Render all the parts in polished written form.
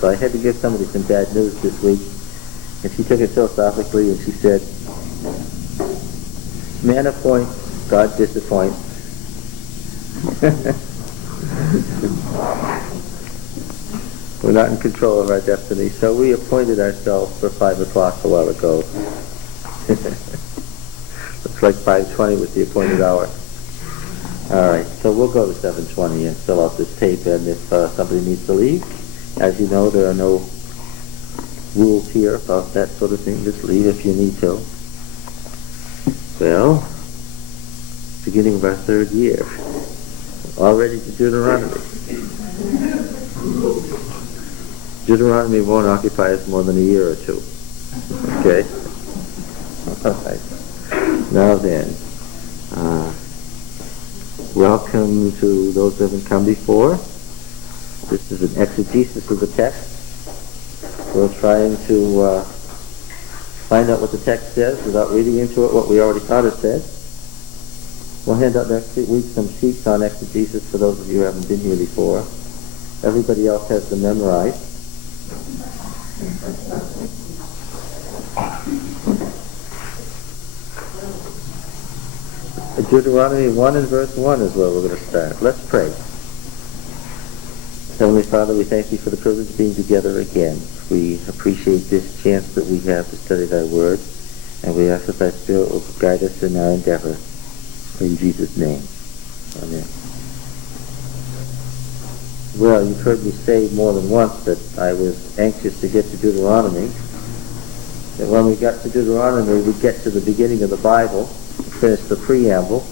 So I had to give somebody some bad news this week, and she took it philosophically, and she said, man appoints, God disappoints. We're not in control of our destiny, so we appointed ourselves for 5 o'clock a while ago. Looks like 5:20 was the appointed hour. All right, so we'll go to 7:20 and fill out this tape, and if somebody needs to leave, as you know, there are no rules here about that sort of thing. Just leave if you need to. Well, beginning of our 3rd year, already to Deuteronomy. Deuteronomy won't occupy us more than a year or two. Okay? All right. Now then, welcome to those who haven't come before. This is an exegesis of the text. We're trying to find out what the text says without reading into it what we already thought it said. We'll hand out next week some sheets on exegesis for those of you who haven't been here before. Everybody else has them memorized. Deuteronomy 1 and verse 1 is where we're going to start. Let's pray. Heavenly Father, we thank you for the privilege of being together again. We appreciate this chance that we have to study thy word, and we ask that thy Spirit will guide us in our endeavor. In Jesus' name. Amen. Well, you've heard me say more than once that I was anxious to get to Deuteronomy. That when we got to Deuteronomy, we'd get to the beginning of the Bible, finish the preamble.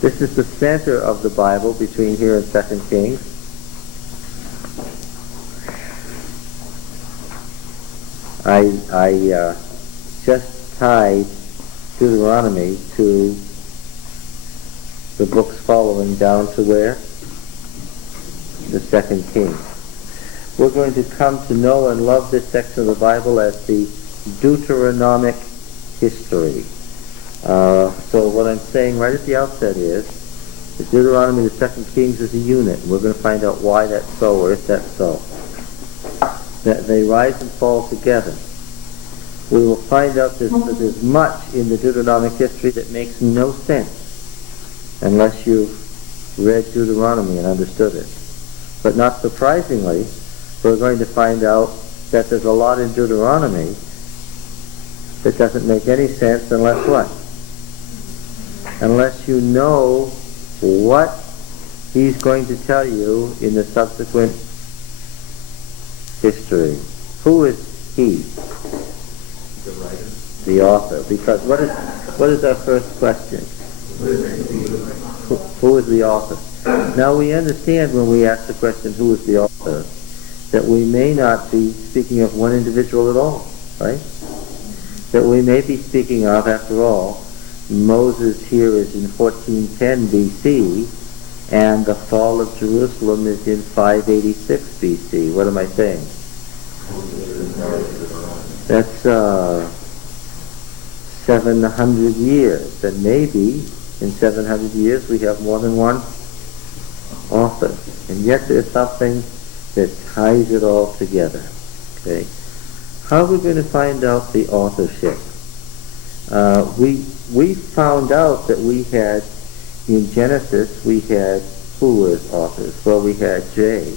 This is the center of the Bible between here and 2 Kings. I just tied Deuteronomy to the books following down to where? The 2 Kings. We're going to come to know and love this section of the Bible as the Deuteronomic history. So what I'm saying right at the outset is that Deuteronomy, the 2 Kings, is a unit. We're going to find out why that's so, or if that's so. That they rise and fall together. We will find out that there's much in the Deuteronomic history that makes no sense unless you've read Deuteronomy and understood it. But not surprisingly, we're going to find out that there's a lot in Deuteronomy that doesn't make any sense unless what? Unless you know what he's going to tell you in the subsequent history. Who is he? The writer. The author. Because what is our first question? Who is the author? Now we understand when we ask the question, who is the author, that we may not be speaking of one individual at all, right? That we may be speaking of, after all, Moses here is in 1410 BC, and the fall of Jerusalem is in 586 BC. What am I saying? That's 700 years, and maybe in 700 years we have more than one author. And yet there's something that ties it all together. Okay? How are we going to find out the authorship? We found out that we had, in Genesis, we had, who was authors? Well, we had J,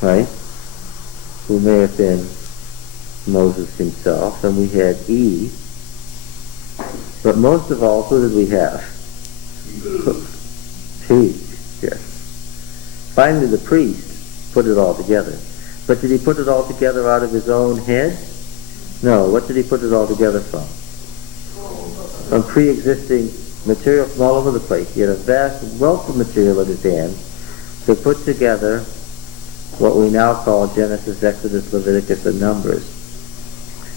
right? Who may have been Moses himself, and we had E. But most of all, who did we have? P, yes. Finally, the priest put it all together. But did he put it all together out of his own head? No. What did he put it all together from? From pre-existing material from all over the place. He had a vast wealth of material at his hand to put together what we now call Genesis, Exodus, Leviticus, and Numbers.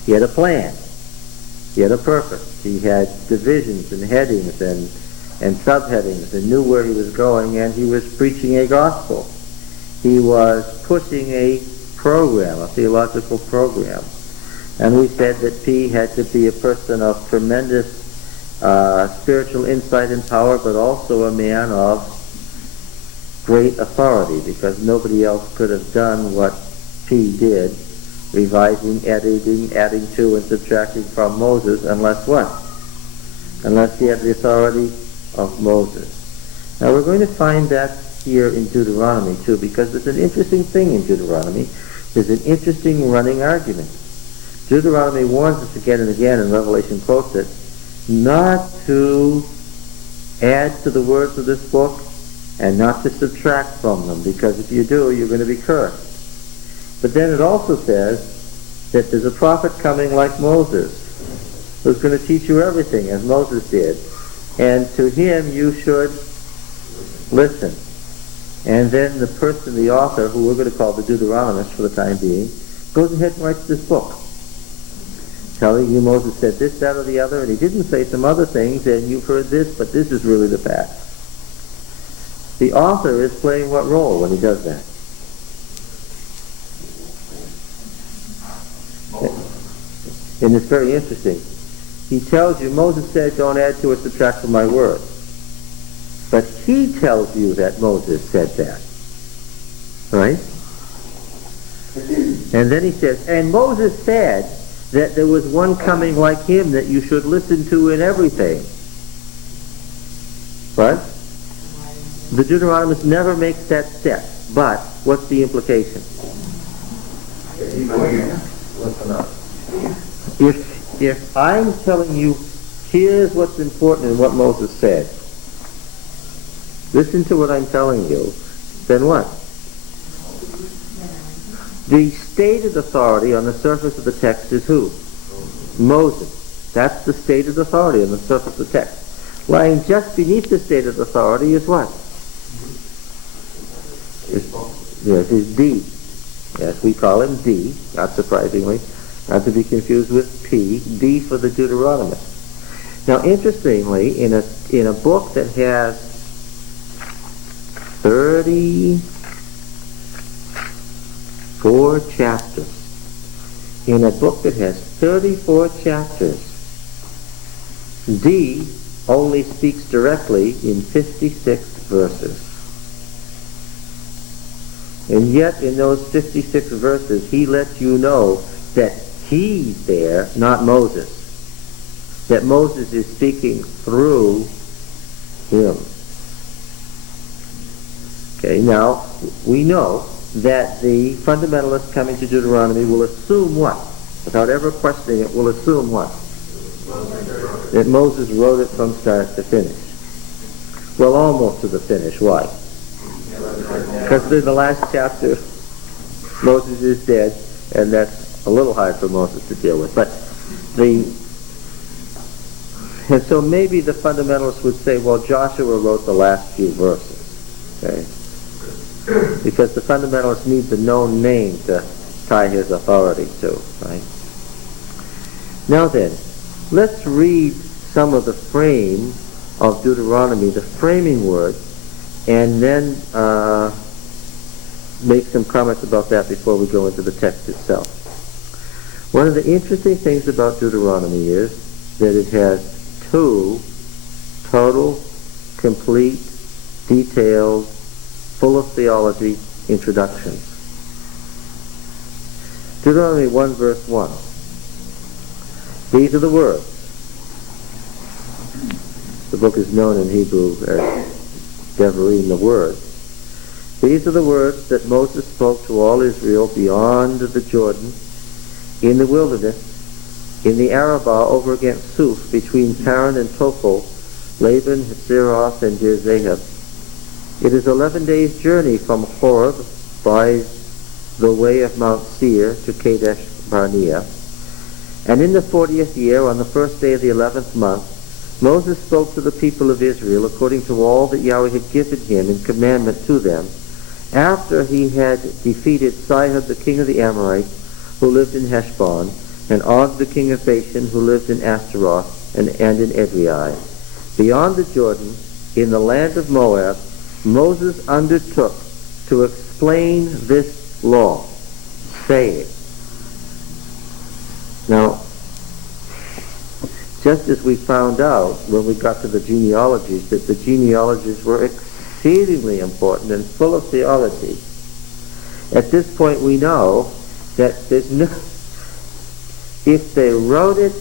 He had a plan. He had a purpose. He had divisions and headings and subheadings, and knew where he was going, and he was preaching a gospel. He was pushing a program, a theological program. And we said that P had to be a person of tremendous spiritual insight and power, but also a man of great authority, because nobody else could have done what P did, revising, editing, adding to and subtracting from Moses, unless what? Unless he had the authority of Moses. Now we're going to find that here in Deuteronomy too, because there's an interesting thing in Deuteronomy. There's an interesting running argument. Deuteronomy warns us again and again, and Revelation quotes it, not to add to the words of this book and not to subtract from them, because if you do, you're going to be cursed. But then it also says that there's a prophet coming like Moses, who's going to teach you everything, as Moses did, and to him you should listen. And then the person, the author, who we're going to call the Deuteronomist for the time being, goes ahead and writes this book, telling you Moses said this, that, or the other, and he didn't say some other things, and you've heard this, but this is really the fact. The author is playing what role when he does that? And it's very interesting. He tells you, Moses said, don't add to or subtract from my word. But he tells you that Moses said that. Right? And then he says, and Moses said that there was one coming like him that you should listen to in everything. But the Deuteronomist never makes that step. But what's the implication? Listen up. If I'm telling you, here's what's important in what Moses said, listen to what I'm telling you, then what? The stated authority on the surface of the text is who? Moses. That's the stated authority on the surface of the text. Lying just beneath the stated authority is what? Yes, is D. Yes, we call him D, not surprisingly, not to be confused with P, D for the Deuteronomist. Now, interestingly, in a book that has 34 chapters, in a book that has 34 chapters, D only speaks directly in 56 verses. And yet, in those 56 verses, he lets you know that he's there, not Moses. That Moses is speaking through him. Okay, now, we know that the fundamentalists coming to Deuteronomy will assume what? Without ever questioning it, will assume what? That Moses wrote it from start to finish. Well, almost to the finish. Why? Because in the last chapter, Moses is dead, and that's a little hard for Moses to deal with. And so maybe the fundamentalists would say, well, Joshua wrote the last few verses. Okay? Because the fundamentalists need the known name to tie his authority to, right? Now then, let's read some of the frame of Deuteronomy, the framing word, and then make some comments about that before we go into the text itself. One of the interesting things about Deuteronomy is that it has two total, complete, detailed, full of theology introductions. Deuteronomy 1 verse 1. These are the words. The book is known in Hebrew as Devarim, the Word. These are the words that Moses spoke to all Israel beyond the Jordan, in the wilderness, in the Arabah over against Suf, between Paran and Tophel, Laban, Hazeroth, and Jerzahab. It is 11 days' journey from Horeb by the way of Mount Seir to Kadesh Barnea. And in the 40th year, on the first day of the 11th month, Moses spoke to the people of Israel according to all that Yahweh had given him in commandment to them, after he had defeated Sihon the king of the Amorites, who lived in Heshbon, and Og the king of Bashan, who lived in Ashtaroth and in Edrei. Beyond the Jordan, in the land of Moab, Moses undertook to explain this law, saying, now, just as we found out when we got to the genealogies, that the genealogies were exceedingly exceedingly important and full of theology. At this point we know that there's no, if they wrote it,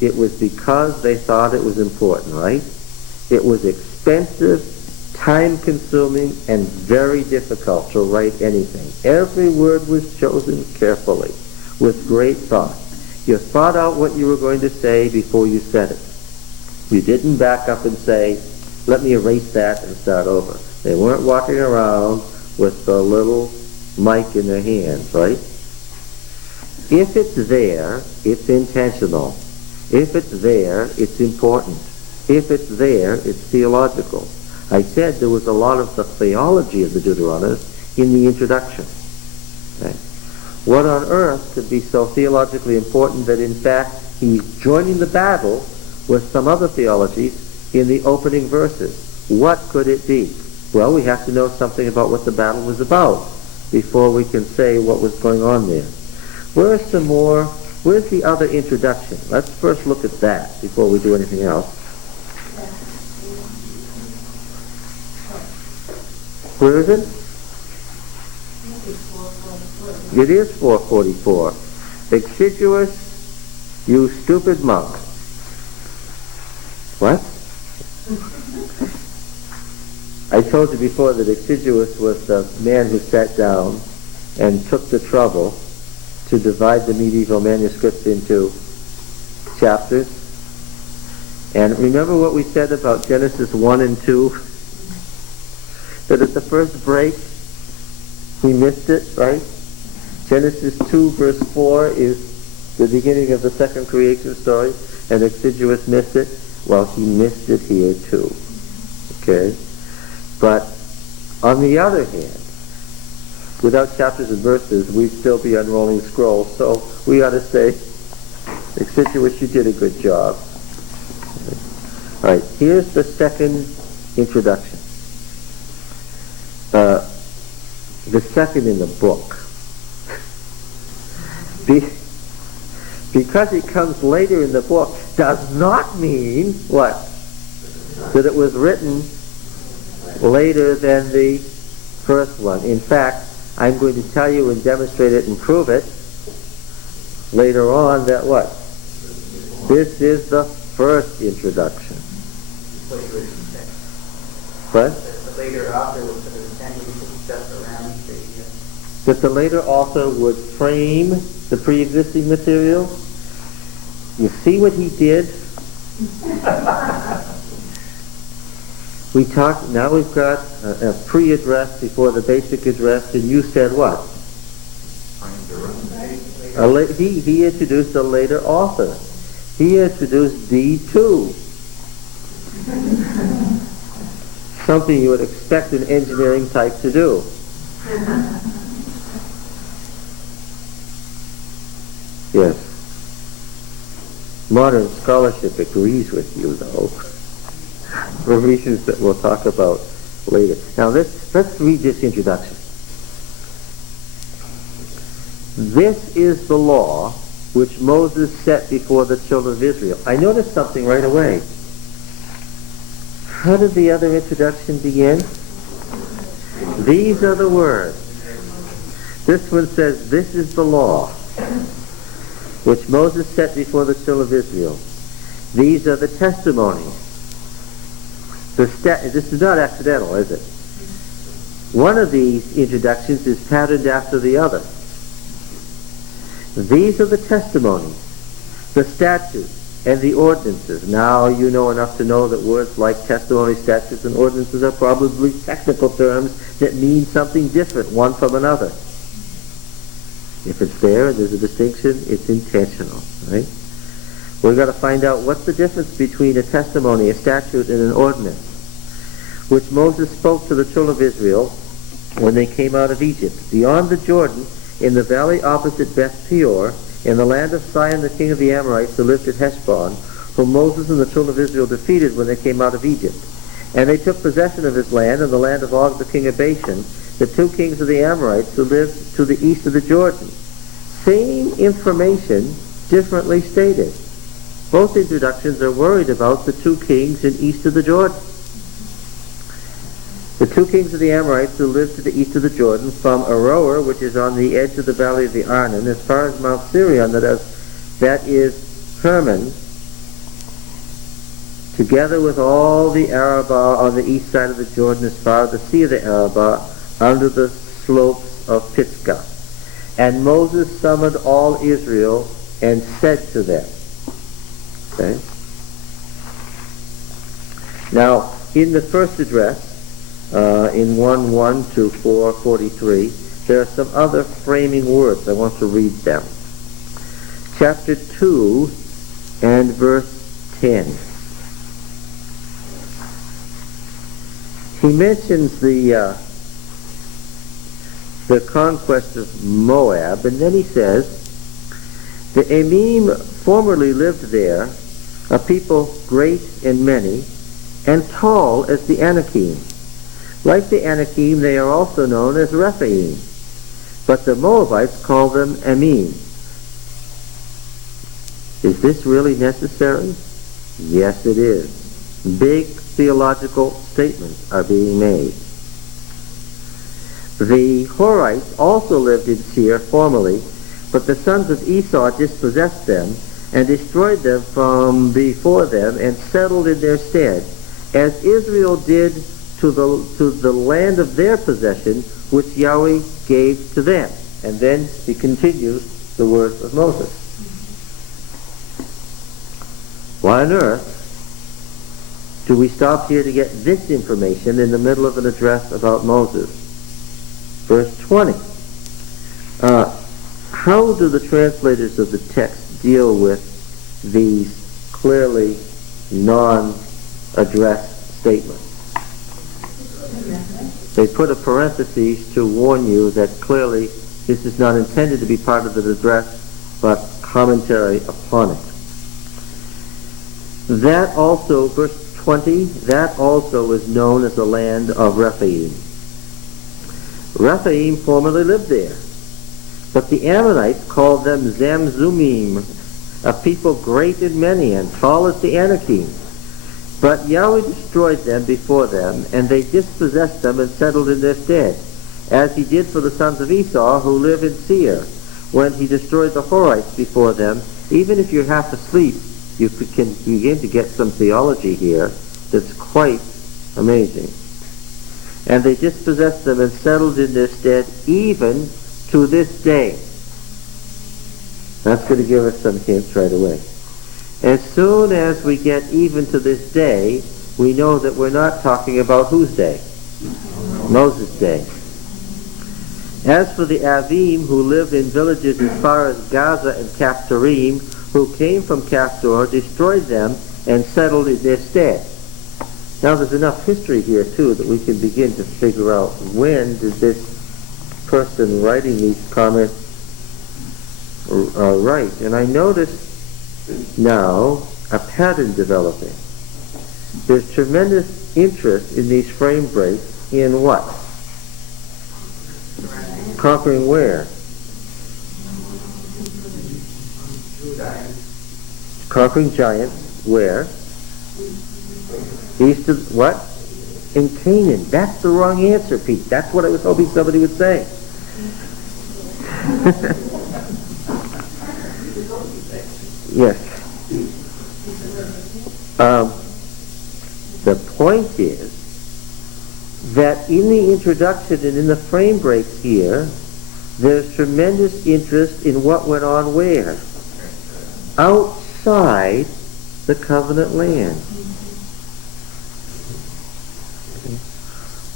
it was because they thought it was important, right? It was expensive, time-consuming, and very difficult to write anything. Every word was chosen carefully, with great thought. You thought out what you were going to say before you said it. You didn't back up and say, let me erase that and start over. They weren't walking around with the little mic in their hands, right? If it's there, it's intentional. If it's there, it's important. If it's there, it's theological. I said there was a lot of the theology of the Deuteronomist in the introduction. Okay? What on earth could be so theologically important that in fact he's joining the battle with some other theologies in the opening verses? What could it be? Well, we have to know something about what the battle was about before we can say what was going on there. Where's the other introduction? Let's first look at that before we do anything else. Where is it? It is 444. Exiguous, you stupid monk. What? I told you before that exiguous was the man who sat down and took the trouble to divide the medieval manuscripts into chapters. And remember what we said about Genesis 1 and 2? That at the first break, he missed it, right? Genesis 2 verse 4 is the beginning of the second creation story, and exiguous missed it. Well, he missed it here too. Okay? But on the other hand, without chapters and verses, we'd still be unrolling scrolls, so we ought to say, exiguous, you did a good job. All right, here's the second introduction. The second in the book. Because it comes later in the book does not mean, what? That it was written later than the first one. In fact, I'm going to tell you and demonstrate it and prove it later on that what? This is the first introduction. What? The later author was sort of intending to put stuff around that the later author would frame the pre-existing material. You see what he did? We talked, now we've got a pre-address before the basic address, and you said what? He introduced a later author. He introduced D2. Something you would expect an engineering type to do. Yes. Modern scholarship agrees with you, though, for reasons that we'll talk about later. Now let's read this introduction. This is the law which Moses set before the children of Israel. I noticed something right away. How did the other introduction begin? These are the words. This one says, this is the law which Moses set before the children of Israel. These are the testimonies. This is not accidental, is it? One of these introductions is patterned after the other. These are the testimonies, the statutes, and the ordinances. Now you know enough to know that words like testimony, statutes, and ordinances are probably technical terms that mean something different one from another. If it's there and there's a distinction, it's intentional, right? We've got to find out what's the difference between a testimony, a statute, and an ordinance, which Moses spoke to the children of Israel when they came out of Egypt, beyond the Jordan, in the valley opposite Beth Peor, in the land of Sihon, the king of the Amorites, who lived at Heshbon, whom Moses and the children of Israel defeated when they came out of Egypt. And they took possession of his land and the land of Og, the king of Bashan, the two kings of the Amorites who lived to the east of the Jordan. Same information, differently stated. Both introductions are worried about the two kings in east of the Jordan. The two kings of the Amorites who lived to the east of the Jordan, from Aroer, which is on the edge of the valley of the Arnon, as far as Mount Sirion, that is Hermon, together with all the Arabah on the east side of the Jordan, as far as the sea of the Arabah, under the slopes of Pisgah. And Moses summoned all Israel and said to them. Okay? Now, in the first address, in 1:1 to 4:43, there are some other framing words. I want to read them. Chapter 2 and verse 10. He mentions the conquest of Moab, and then he says, the Emim formerly lived there, a people great and many, and tall as the Anakim. Like the Anakim, they are also known as Rephaim, but the Moabites call them Emim. Is this really necessary? Yes, it is. Big theological statements are being made. The Horites also lived in Seir formerly, but the sons of Esau dispossessed them and destroyed them from before them and settled in their stead, as Israel did to the land of their possession, which Yahweh gave to them. And then he continues the words of Moses. Why on earth do we stop here to get this information in the middle of an address about Moses? Verse 20. How do the translators of the text deal with these clearly non-addressed statements? They put a parenthesis to warn you that clearly this is not intended to be part of the address, but commentary upon it. That also, verse 20, that also is known as the land of Rephaim. Rephaim formerly lived there, but the Ammonites called them Zamzumim, a people great and many, and tall as the Anakim. But Yahweh destroyed them before them, and they dispossessed them and settled in their stead, as he did for the sons of Esau who live in Seir, when he destroyed the Horites before them. Even if you're half asleep, you can begin to get some theology here that's quite amazing. And they dispossessed them and settled in their stead even to this day. That's going to give us some hints right away. As soon as we get even to this day, we know that we're not talking about whose day? Moses' day. As for the Avim who lived in villages as far as Gaza and Caphtorim, who came from Caphtor, destroyed them and settled in their stead. Now there's enough history here too that we can begin to figure out when did this person writing these comments write. And I notice now a pattern developing. There's tremendous interest in these frame breaks in what? Conquering where? Conquering giants where? East of what? In Canaan. That's the wrong answer, Pete. That's what I was hoping somebody would say. Yes. The point is that in the introduction and in the frame breaks here, there's tremendous interest in what went on where? Outside the covenant land.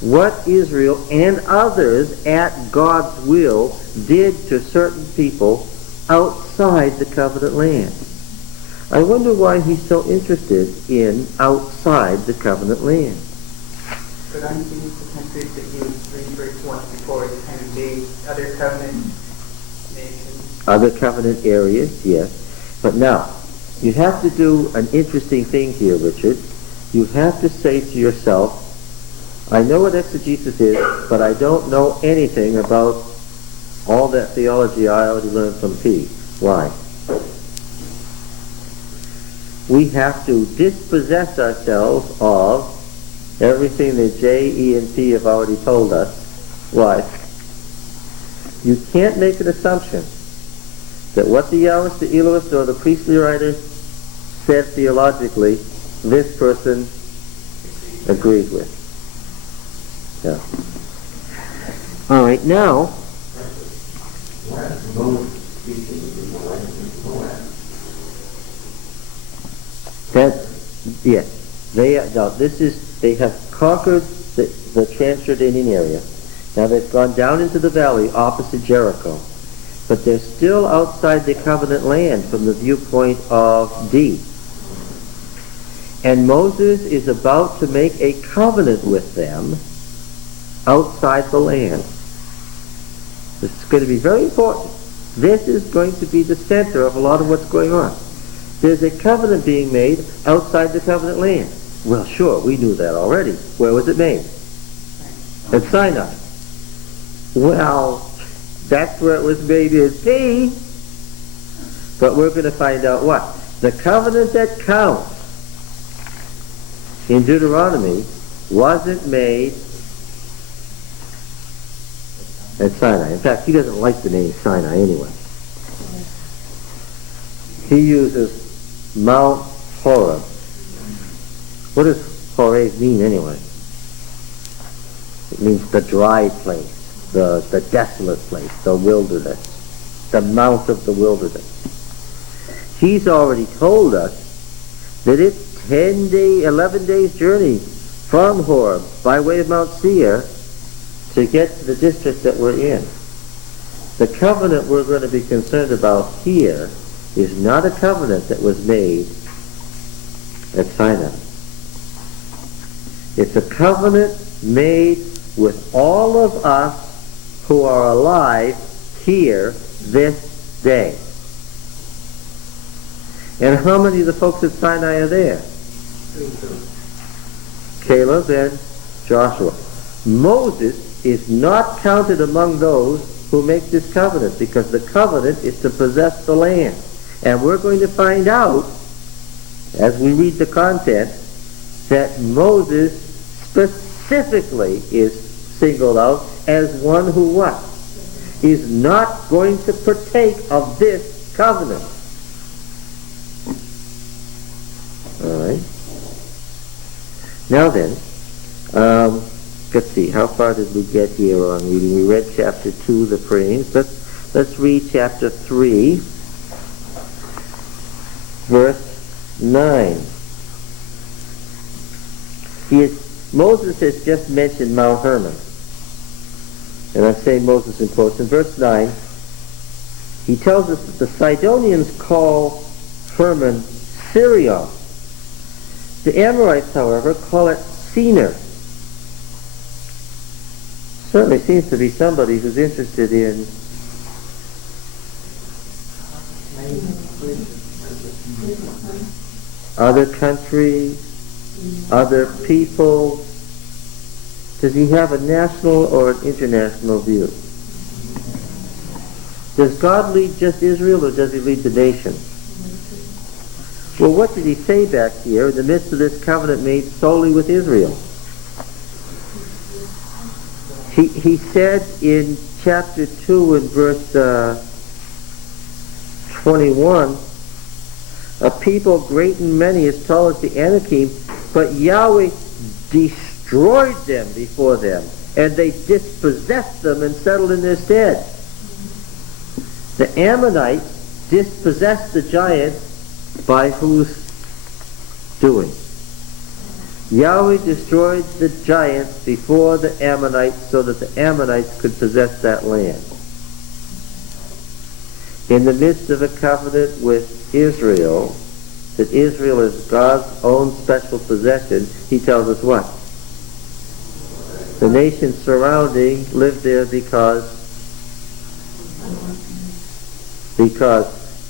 What Israel and others at God's will did to certain people outside the covenant land. I wonder why he's so interested in outside the covenant land. But aren't these the countries that you referred to once before as kind of big other covenant nations? Other covenant areas, yes. But now, you have to do an interesting thing here, Richard. You have to say to yourself, I know what exegesis is, but I don't know anything about all that theology I already learned from P. Why? We have to dispossess ourselves of everything that J, E, and P have already told us. Why? You can't make an assumption that what the Yahwist, the Elohist, or the priestly writer said theologically, this person agrees with. Yeah. All right, now, they have conquered the Transjordanian area. Now they've gone down into the valley opposite Jericho, but they're still outside the covenant land from the viewpoint of D. And Moses is about to make a covenant with them outside the land. This is going to be very important. This is going to be the center of a lot of what's going on. There's a covenant being made outside the covenant land. Well, sure, we knew that already. Where was it made? At Sinai. Well, that's where it was made in D. But we're going to find out what? The covenant that counts in Deuteronomy wasn't made at Sinai. In fact, he doesn't like the name Sinai anyway. He uses Mount Horeb. What does Horeb mean anyway? It means the dry place, the desolate place, the wilderness, the mount of the wilderness. He's already told us that it's 11 days journey from Horeb by way of Mount Seir to get to the district that we're in. The covenant we're going to be concerned about here is not a covenant that was made at Sinai. It's a covenant made with all of us who are alive here this day. And how many of the folks at Sinai are there? Caleb and Joshua. Moses is not counted among those who make this covenant, because the covenant is to possess the land. And we're going to find out, as we read the content, that Moses specifically is singled out as one who what? Is not going to partake of this covenant. All right. Now then, let's see, how far did we get here on reading? We read chapter 2, the frames. Let's read chapter 3, verse 9. Moses has just mentioned Mount Hermon. And I say Moses in quotes. In verse 9, he tells us that the Sidonians call Hermon Sirion. The Amorites, however, call it Senir. Certainly seems to be somebody who's interested in other countries, other people. Does he have a national or an international view? Does God lead just Israel, or does he lead the nation? Well, what did he say back here in the midst of this covenant made solely with Israel? He said in chapter 2 and verse 21, a people great and many as tall as the Anakim, but Yahweh destroyed them before them, and they dispossessed them and settled in their stead. The Ammonites dispossessed the giants by whose doing? Yahweh destroyed the giants before the Ammonites so that the Ammonites could possess that land. In the midst of a covenant with Israel, that Israel is God's own special possession, he tells us what? The nations surrounding live there because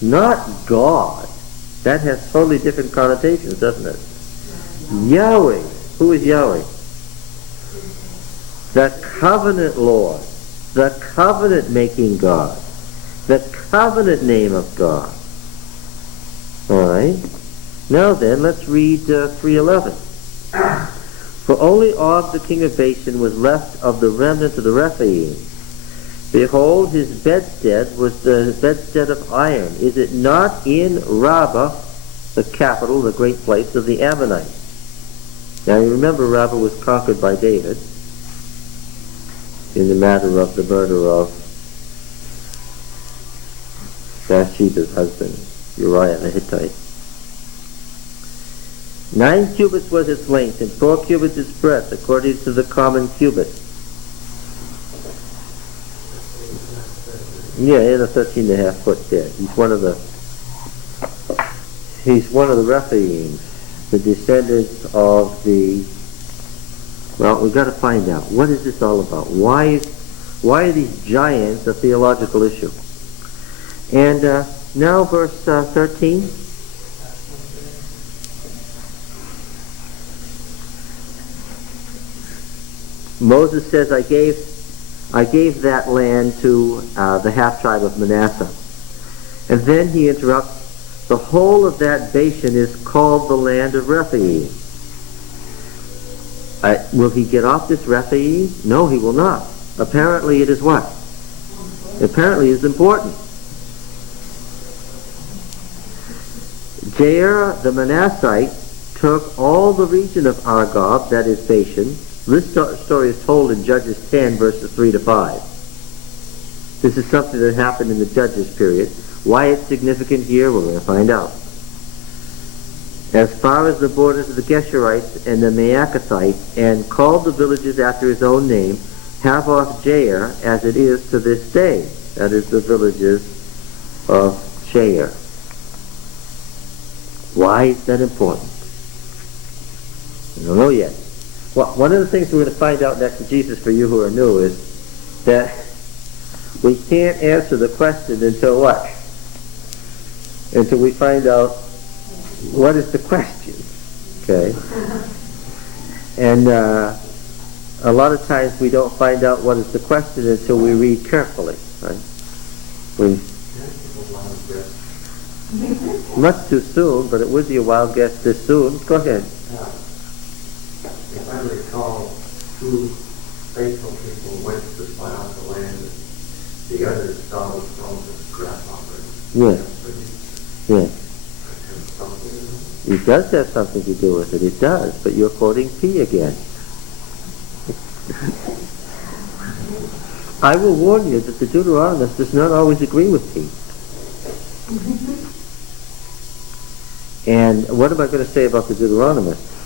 not God. That has totally different connotations, doesn't it? Yahweh. Who is Yahweh? The covenant Lord. The covenant-making God. The covenant name of God. All right. Now then, let's read 3:11. For only Og the king of Bashan was left of the remnant of the Rephaim. Behold, his bedstead was the bedstead of iron. Is it not in Rabbah, the capital, the great place of the Ammonites? Now you remember Rabbah was conquered by David in the matter of the murder of Bathsheba's husband, Uriah the Hittite. 9 cubits was its length, and 4 cubits its breadth, according to the common cubit. Yeah, and a 13.5 foot there. He's one of the Rephaim, the descendants of the. Well, we've got to find out, what is this all about? Why are these giants a theological issue? And now verse 13. Moses says, I gave that land to the half-tribe of Manasseh. And then he interrupts, the whole of that Bashan is called the land of Rephaim. Will he get off this Rephaim? No, he will not. Apparently it is what? Apparently it's important. Jair the Manassite took all the region of Argob, that is Bashan. This story is told in Judges 10, verses 3 to 5. This is something that happened in the Judges period. Why it's significant here, we're going to find out. As far as the borders of the Geshurites and the Maacathites, and called the villages after his own name, Havoth Jair, as it is to this day. That is the villages of Jair. Why is that important? I don't know yet. Well, one of the things we're going to find out next to Jesus for you who are new is that we can't answer the question until what? Until we find out what is the question. Okay? And a lot of times we don't find out what is the question until we read carefully. Right? Much too soon, but it would be a wild guess this soon. Go ahead. If I recall, 2 faithful people went to spy out the land, the others followed stones as grasshoppers. Yes. Yes. It does have something to do with it. It does, but you're quoting P again. I will warn you that the Deuteronomist does not always agree with P. And what am I going to say about the Deuteronomist?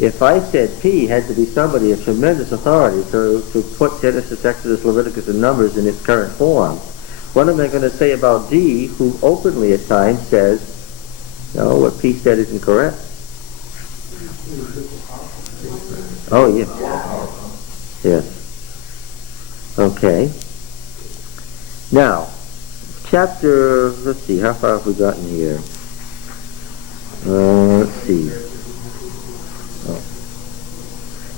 If I said P had to be somebody of tremendous authority to put Genesis, Exodus, Leviticus, and Numbers in its current form, what am I going to say about D, who openly at times says, no, what P said isn't correct? Oh, yeah. Yes. Okay. Now, chapter, let's see, how far have we gotten here? Let's see. Oh.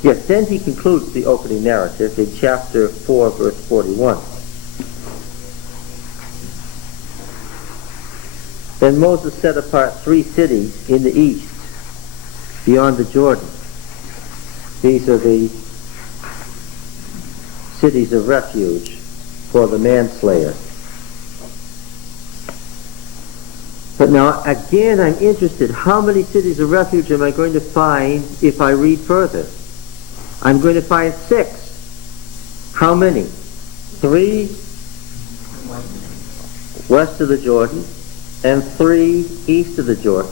Yes, then he concludes the opening narrative in chapter 4, verse 41. Then Moses set apart 3 cities in the east, beyond the Jordan. These are the cities of refuge for the manslayer. But now, again, I'm interested. How many cities of refuge am I going to find if I read further? I'm going to find 6. How many? 3 west of the Jordan, and 3 east of the Jordan.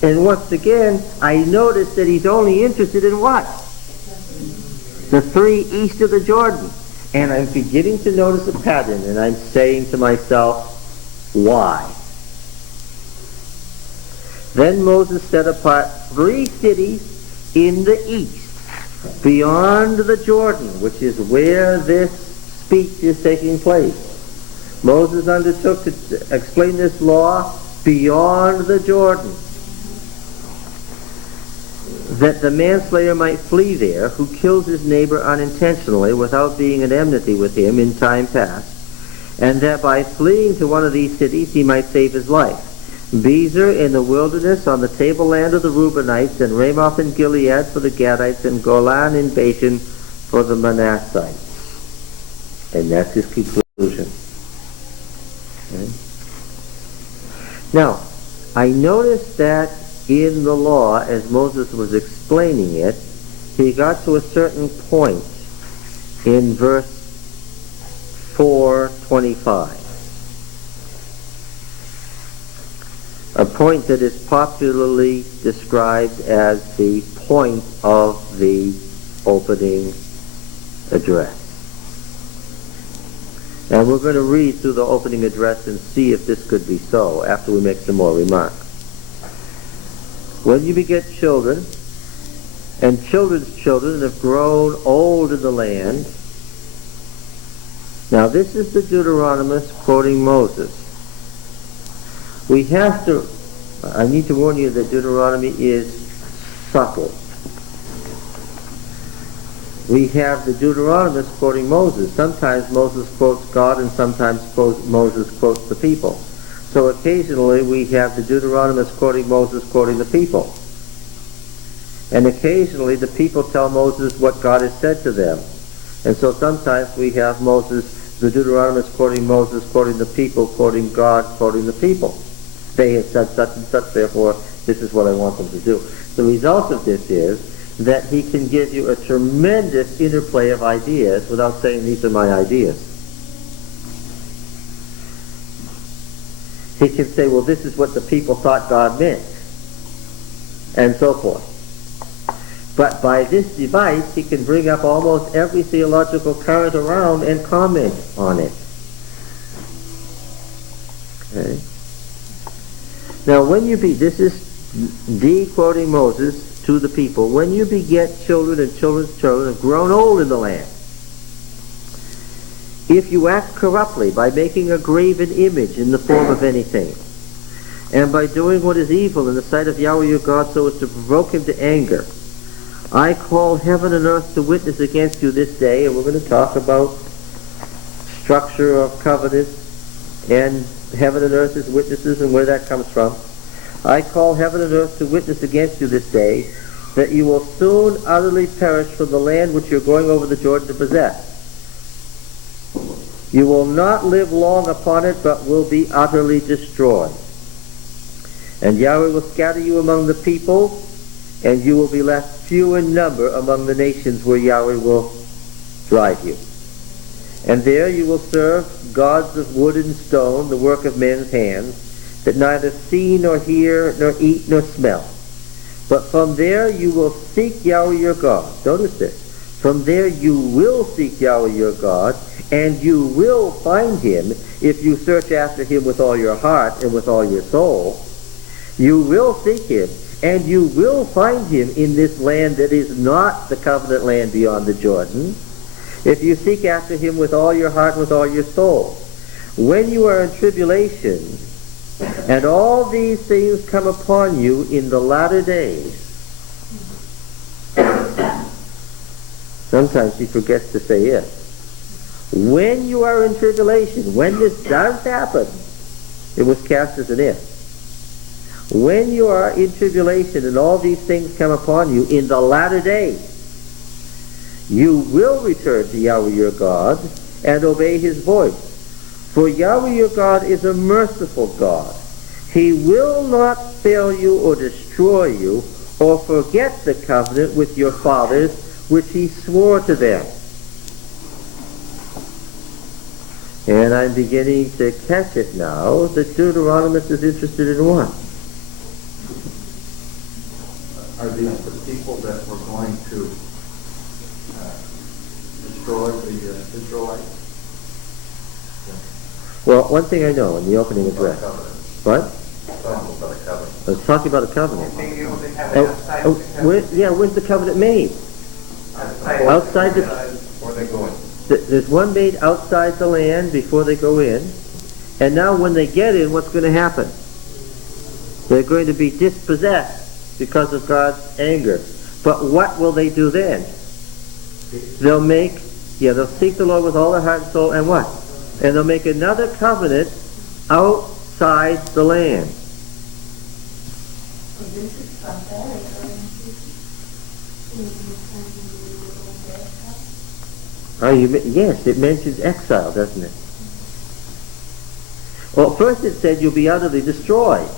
And once again, I notice that he's only interested in what? The 3 east of the Jordan. And I'm beginning to notice a pattern, and I'm saying to myself, why? Then Moses set apart 3 cities in the east, beyond the Jordan, which is where this speech is taking place. Moses undertook to explain this law beyond the Jordan, that the manslayer might flee there, who kills his neighbor unintentionally without being at enmity with him in time past, and that by fleeing to one of these cities he might save his life. Bezer in the wilderness on the tableland of the Reubenites, and Ramoth in Gilead for the Gadites, and Golan in Bashan for the Manassites. And that's his conclusion. Okay. Now, I noticed that in the law, as Moses was explaining it, he got to a certain point in verse 4:25. A point that is popularly described as the point of the opening address. And we're going to read through the opening address and see if this could be so after we make some more remarks. When you beget children, and children's children have grown old in the land. Now this is the Deuteronomist quoting Moses. I need to warn you that Deuteronomy is subtle. We have the Deuteronomist quoting Moses. Sometimes Moses quotes God and sometimes Moses quotes the people. So occasionally we have the Deuteronomist quoting Moses quoting the people. And occasionally the people tell Moses what God has said to them. And so sometimes we have the Deuteronomist quoting Moses, quoting the people, quoting God, quoting the people. They have said such and such, therefore this is what I want them to do. The result of this is that he can give you a tremendous interplay of ideas without saying these are my ideas. He can say, well, this is what the people thought God meant, and so forth. But by this device, he can bring up almost every theological current around and comment on it. Okay. Now, this is D quoting Moses to the people. When you beget children and children's children have grown old in the land, if you act corruptly by making a graven image in the form of anything, and by doing what is evil in the sight of Yahweh your God so as to provoke him to anger, I call heaven and earth to witness against you this day. And we're going to talk about structure of covenant and heaven and earth as witnesses and where that comes from. I call heaven and earth to witness against you this day that you will soon utterly perish from the land which you're going over the Jordan to possess. You will not live long upon it, but will be utterly destroyed. And Yahweh will scatter you among the people, and you will be left few in number among the nations where Yahweh will drive you. And there you will serve gods of wood and stone, the work of men's hands, that neither see nor hear nor eat nor smell. But from there you will seek Yahweh your God. Notice this. From there you will seek Yahweh your God, and you will find him if you search after him with all your heart and with all your soul. You will seek him, and you will find him in this land that is not the covenant land beyond the Jordan, if you seek after him with all your heart and with all your soul. When you are in tribulation, and all these things come upon you in the latter days. Sometimes he forgets to say it. When you are in tribulation, when this does happen, it was cast as an if. When you are in tribulation and all these things come upon you in the latter days, you will return to Yahweh your God and obey his voice. For Yahweh your God is a merciful God. He will not fail you or destroy you or forget the covenant with your fathers which he swore to them. And I'm beginning to catch it now that Deuteronomist is interested in what? Are these the people that were going to destroy the Israelites? Well, one thing I know in the opening address. What? Talking about a covenant. I was talking about a covenant. Where's the covenant made? Outside the... Where are they going? There's one made outside the land before they go in. And now when they get in, what's going to happen? They're going to be dispossessed because of God's anger. But what will they do then? They'll seek the Lord with all their heart and soul, and what? And they'll make another covenant outside the land. Yes, it mentions exile, doesn't it? Well, first it said you'll be utterly destroyed.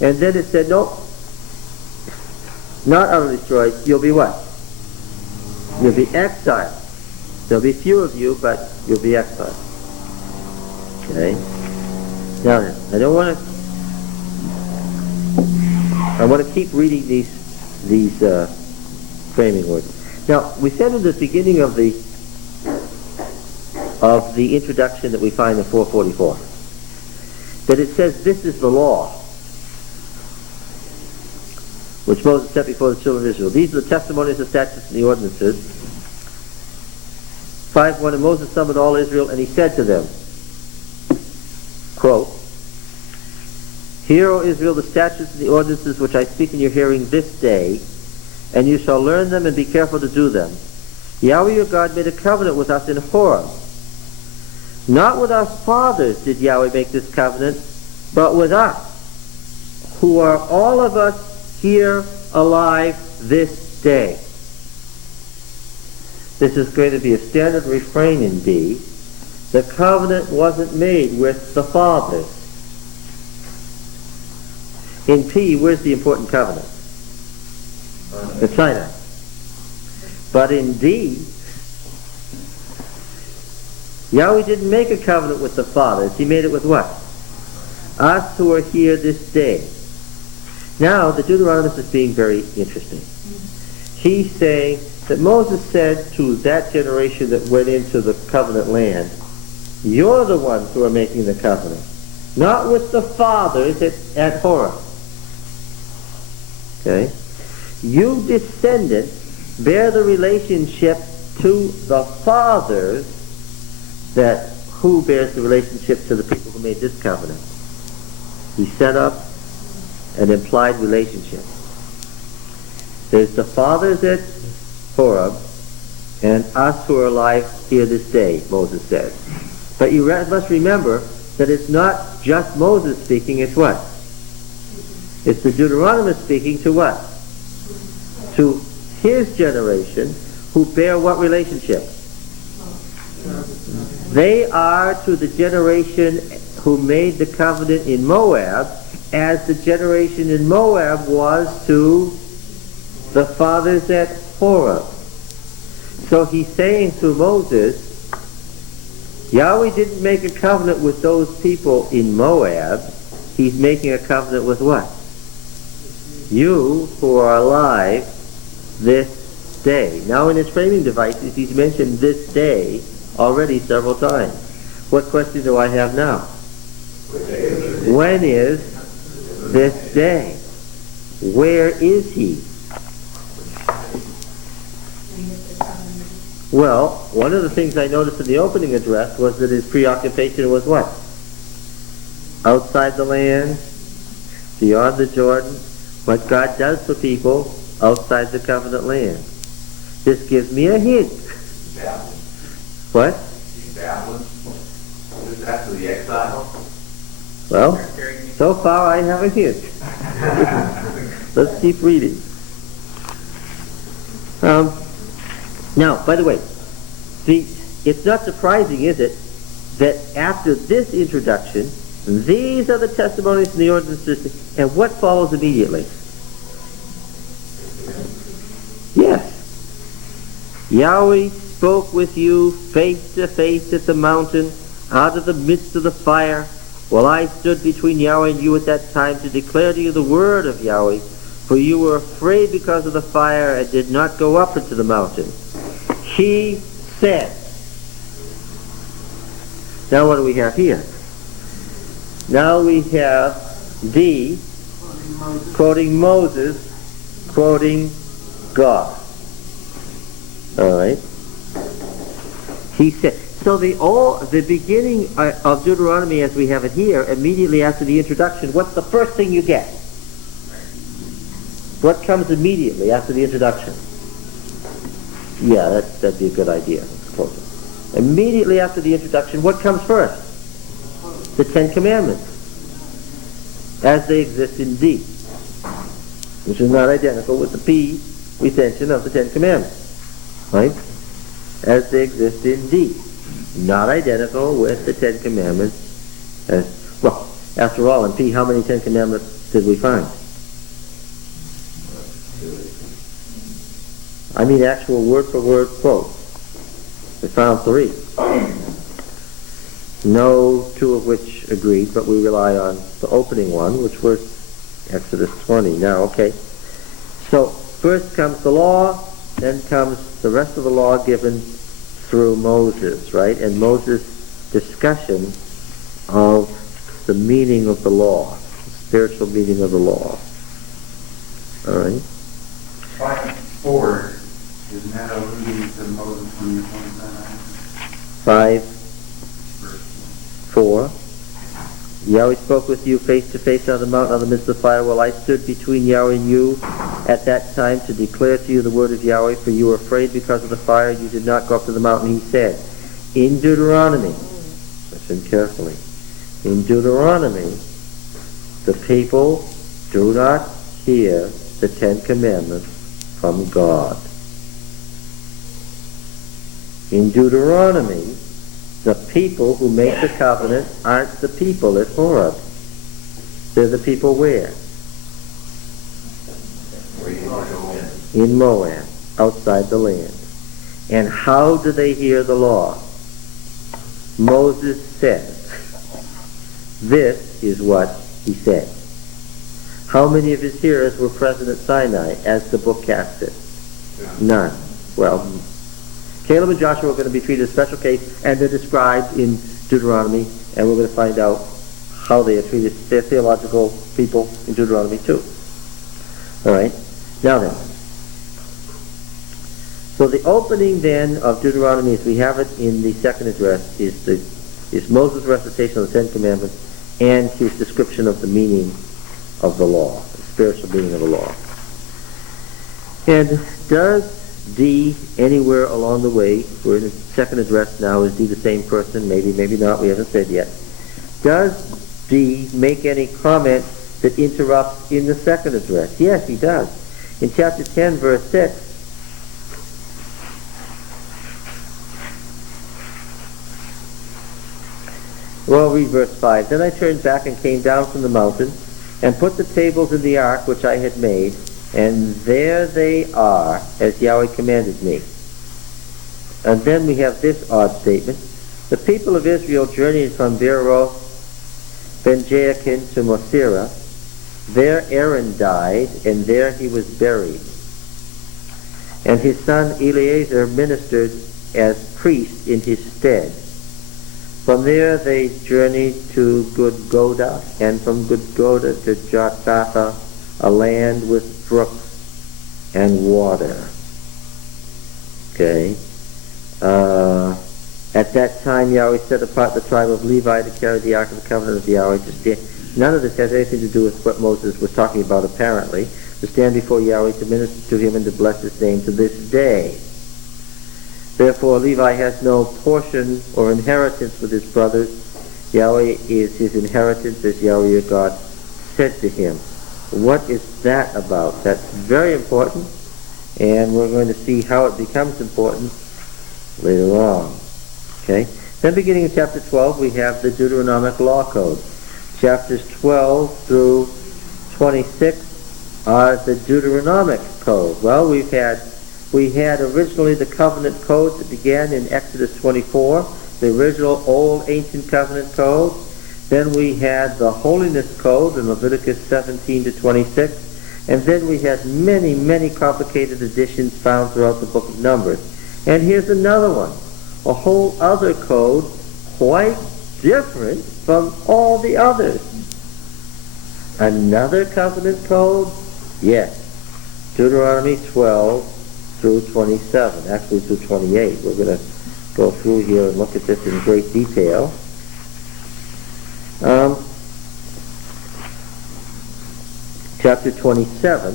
And then it said, no, not utterly destroyed, you'll be what? You'll be exiled. There'll be few of you, but you'll be exiled. Okay? Now then, I want to keep reading these framing words. Now, we said in the beginning of the introduction that we find in 444 that it says this is the law which Moses set before the children of Israel. These are the testimonies, the statutes, and the ordinances. 5:1, and Moses summoned all Israel, and he said to them, quote, "Hear, O Israel, the statutes and the ordinances which I speak in your hearing this day, and you shall learn them and be careful to do them. Yahweh your God made a covenant with us in Horeb. Not with our fathers did Yahweh make this covenant, but with us, who are all of us here alive this day." This is going to be a standard refrain in D. The covenant wasn't made with the fathers. In P, where's the important covenant? The Sinai. But in D, Yahweh didn't make a covenant with the fathers. He made it with what? Us who are here this day. Now, the Deuteronomist is being very interesting. He's saying that Moses said to that generation that went into the covenant land, you're the ones who are making the covenant, not with the fathers at Horeb. Okay? You descendants bear the relationship to the fathers. That who bears the relationship to the people who made this covenant? He set up an implied relationship. There's the fathers at Horeb and us who are alive here this day, Moses says. But you must remember that it's not just Moses speaking, it's what? It's the Deuteronomist speaking to what? To his generation, who bear what relationship? They are to the generation who made the covenant in Moab, as the generation in Moab was to the fathers at Horeb. So he's saying to Moses, Yahweh didn't make a covenant with those people in Moab. He's making a covenant with what? You who are alive this day. Now in his framing devices, he's mentioned this day already several times. What question do I have now? When is this day? Where is he? Well, one of the things I noticed in the opening address was that his preoccupation was what? Outside the land, beyond the Jordan, what God does for people outside the covenant land. This gives me a hint. What? Just after the exile? Well, so far I have a hint. Let's keep reading. Now, by the way, it's not surprising, is it, that after this introduction, these are the testimonies and the ordinances, and what follows immediately? Yes. Yahweh spoke with you face to face at the mountain, out of the midst of the fire, while I stood between Yahweh and you at that time to declare to you the word of Yahweh, for you were afraid because of the fire and did not go up into the mountain. He said. Now what do we have here? Now we have D quoting Moses, quoting God. All right. He said. So the beginning of Deuteronomy as we have it here, immediately after the introduction, what's the first thing you get? What comes immediately after the introduction? Yeah, that'd be a good idea. Immediately after the introduction, what comes first? The Ten Commandments, as they exist in D. which is not identical with the P retention of the Ten Commandments, right? As they exist in D. Not identical with the Ten Commandments as, well, after all, in P, how many Ten Commandments did we find? I mean actual word-for-word quote. We found 3. No 2 of which agreed, but we rely on the opening one, which was Exodus 20. Now, okay. So, first comes the law, then comes the rest of the law given through Moses, right? And Moses' discussion of the meaning of the law, the spiritual meaning of the law. All right? 5:4, isn't that alluding to Moses when you're 5:4. Yahweh spoke with you face to face on the mountain, on the midst of the fire, while I stood between Yahweh and you at that time to declare to you the word of Yahweh, for you were afraid because of the fire. You did not go up to the mountain, he said. In Deuteronomy, listen carefully, in Deuteronomy, the people do not hear the Ten Commandments from God. In Deuteronomy, the people who make the covenant aren't the people at Horeb. They're the people where? In Moab, outside the land. And how do they hear the law? Moses says, this is what he said. How many of his hearers were present at Sinai as the book casts it? None. Well, Caleb and Joshua are going to be treated as a special case, and they're described in Deuteronomy, and we're going to find out how they are treated. They're theological people in Deuteronomy too. All right? Now then. So the opening then of Deuteronomy, as we have it in the second address, is Moses' recitation of the Ten Commandments and his description of the meaning of the law, the spiritual meaning of the law. And does D anywhere along the way, we're in the second address now, is D the same person? Maybe, maybe not, we haven't said yet. Does D make any comment that interrupts in the second address? Yes, he does. In chapter 10, verse 6, well, read verse 5. Then I turned back and came down from the mountain and put the tables in the ark which I had made, and there they are, as Yahweh commanded me. And then we have this odd statement. The people of Israel journeyed from Beeroth Ben-Jaakin to Mosera. There Aaron died, and there he was buried. And his son Eleazar ministered as priest in his stead. From there they journeyed to Gudgoda, and from Gudgoda to Jotbatha, a land with brooks and water. Okay. At that time Yahweh set apart the tribe of Levi to carry the Ark of the Covenant of Yahweh to stand. None of this has anything to do with what Moses was talking about apparently. To stand before Yahweh, to minister to him, and to bless his name to this day. Therefore Levi has no portion or inheritance with his brothers. Yahweh is his inheritance, as Yahweh your God said to him. What is that about? That's very important, and we're going to see how it becomes important later on. Okay? Then beginning in chapter 12, we have the Deuteronomic Law Code. Chapters 12 through 26 are the Deuteronomic Code. Well, we had originally the Covenant Code that began in Exodus 24, the original Old Ancient Covenant Code. Then we had the Holiness Code in Leviticus 17 to 26. And then we had many, many complicated additions found throughout the book of Numbers. And here's another one, a whole other code, quite different from all the others. Another covenant code? Yes. Deuteronomy 12 through 27, actually through 28. We're going to go through here and look at this in great detail. Chapter 27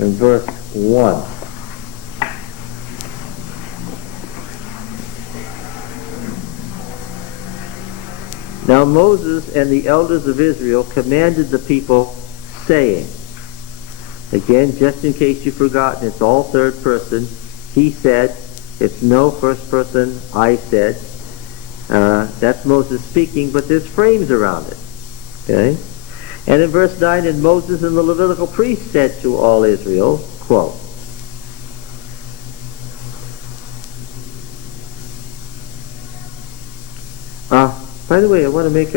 and verse 1. Now Moses and the elders of Israel commanded the people, saying, Again, just in case you've forgotten, it's all third person. He said. It's no first person, I said. That's Moses speaking, but there's frames around it. Okay? And in verse 9, and Moses and the Levitical priests said to all Israel, quote, by the way, I want to make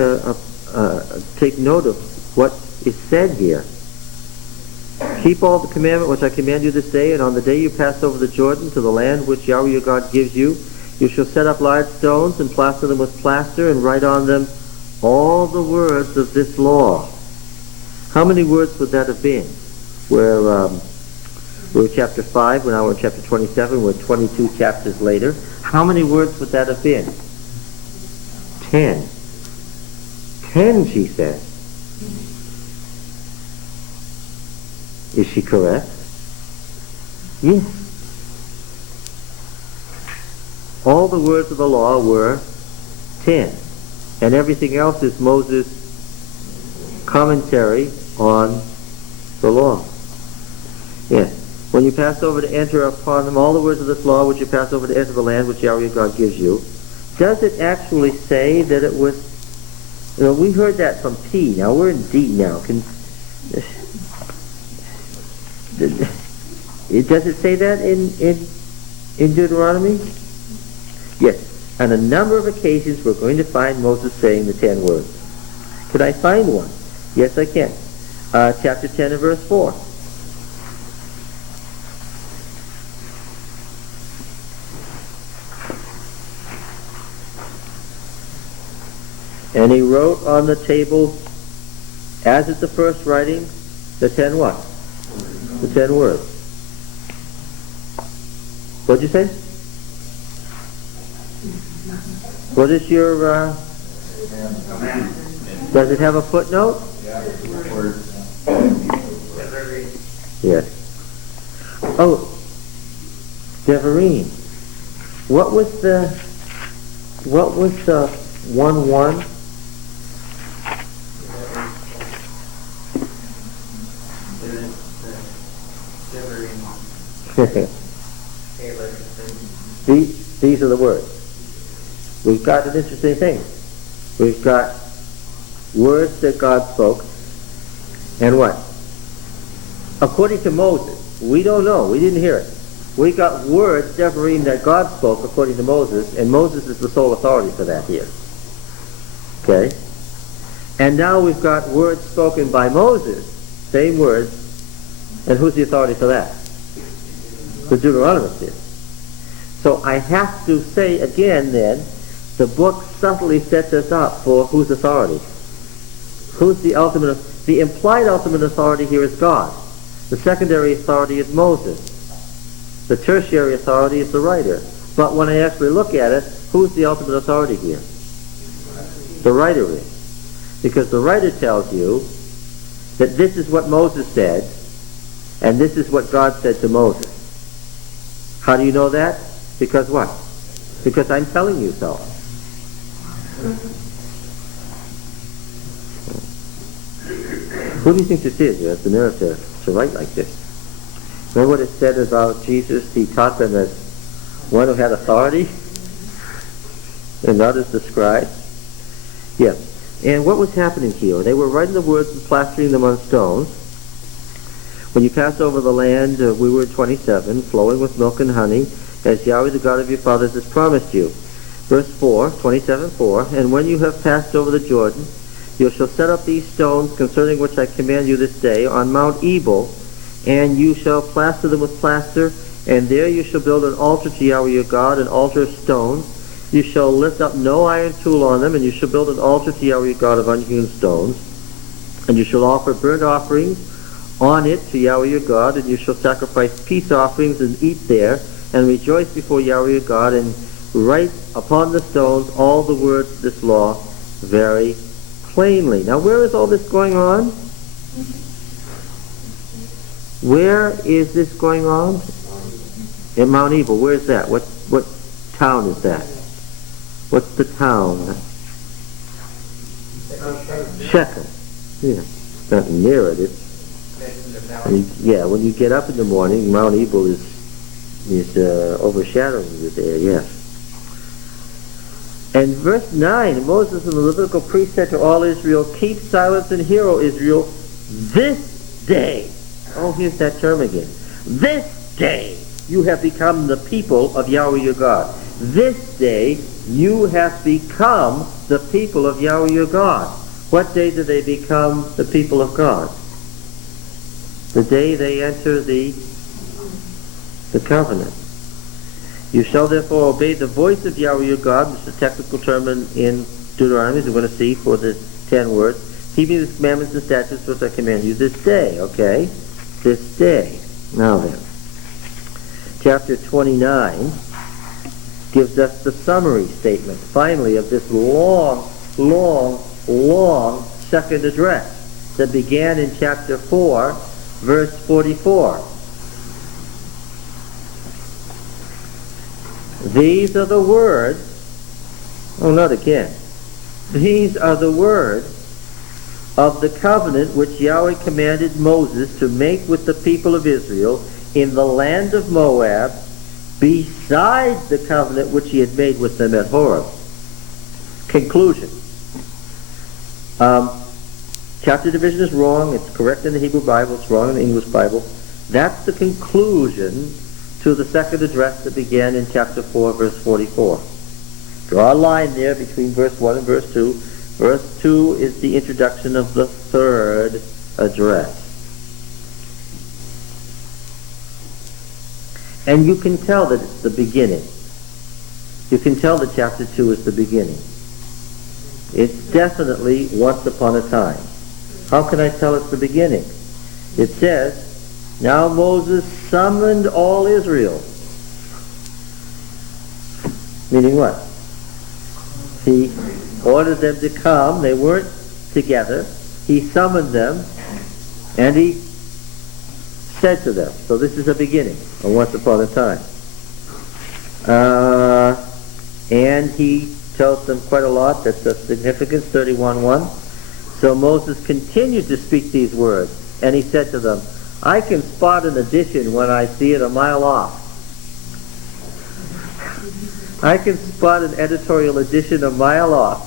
take note of what is said here. Keep all the commandment which I command you this day, and on the day you pass over the Jordan to the land which Yahweh your God gives you, you shall set up large stones and plaster them with plaster and write on them all the words of this law. How many words would that have been? We're chapter 5, we're now in chapter 27, we're 22 chapters later. How many words would that have been? 10. 10, she says. Is she correct? Yes. All the words of the law were 10. And everything else is Moses' commentary on the law. Yes. When you pass over to enter upon them all the words of this law which you pass over to enter the land which Yahweh God gives you, does it actually say that it was... we heard that from P. Now we're in D now. Does it say that in Deuteronomy? Yes. On a number of occasions we're going to find Moses saying the 10 words. Could I find one? Yes, I can. Chapter 10 and verse 4. And he wrote on the table, as at the first writing, the 10 what? The 10 words. What'd you say? What is your... does it have a footnote? Yes. Oh, Devarim. What was the 1-1? These are the words. We've got an interesting thing. We've got words that God spoke, and what? According to Moses, we don't know, we didn't hear it. We got words, Devarim, that God spoke according to Moses, and Moses is the sole authority for that here. Okay? And now we've got words spoken by Moses, same words, and who's the authority for that? The Deuteronomist is. So I have to say again then, the book subtly sets us up for whose authority? Who's the ultimate? The implied ultimate authority here is God. The secondary authority is Moses. The tertiary authority is the writer. But when I actually look at it, who's the ultimate authority here? The writer is. Because the writer tells you that this is what Moses said, and this is what God said to Moses. How do you know that? Because what? Because I'm telling you so. Who do you think this is who has the nerve to write like this? Remember what it said about Jesus? He taught them as one who had authority and not as the scribes. Yeah. And what was happening here? They were writing the words and plastering them on stones. When you pass over the land, we were in 27, flowing with milk and honey, as Yahweh the God of your fathers has promised you. Verse 4, 27:4, and when you have passed over the Jordan, you shall set up these stones concerning which I command you this day on Mount Ebal, and you shall plaster them with plaster, and there you shall build an altar to Yahweh your God, an altar of stones. You shall lift up no iron tool on them, and you shall build an altar to Yahweh your God of unhewn stones. And you shall offer burnt offerings on it to Yahweh your God, and you shall sacrifice peace offerings and eat there, and rejoice before Yahweh your God, and write upon the stones all the words of this law very plainly. Now where is all this going on? Where is this going on? At Mount Ebal. Where is that? What town is that? What's the town? Shechem. Yeah. Not near it. It's Yeah, when you get up in the morning, Mount Ebal is overshadowing you there, yes. And verse 9, Moses and the Levitical priest said to all Israel, keep silence and hear, O Israel, this day. Oh, here's that term again. This day you have become the people of Yahweh your God. This day you have become the people of Yahweh your God. What day do they become the people of God? The day they enter the covenant. You shall therefore obey the voice of Yahweh your God. This is a technical term in Deuteronomy, as we're going to see for the 10 words. Keeping the commandments and statutes which I command you this day, okay? This day. Now then, chapter 29 gives us the summary statement, finally, of this long second address that began in chapter 4, verse 44. These are the words, not again. These are the words of the covenant which Yahweh commanded Moses to make with the people of Israel in the land of Moab, besides the covenant which he had made with them at Horeb. Conclusion. Chapter division is wrong. It's correct in the Hebrew Bible. It's wrong in the English Bible. That's the conclusion to the second address that began in chapter 4, verse 44. Draw a line there between verse 1 and verse 2. Verse 2 is the introduction of the third address. And you can tell that it's the beginning. You can tell that chapter 2 is the beginning. It's definitely once upon a time. How can I tell it's the beginning? It says, now Moses summoned all Israel. Meaning what? He ordered them to come. They weren't together. He summoned them, and he said to them. So this is a beginning, or once upon a time. And he tells them quite a lot. That's of significance, 31:1. So Moses continued to speak these words, and he said to them, I can spot an addition when I see it a mile off. I can spot an editorial addition a mile off,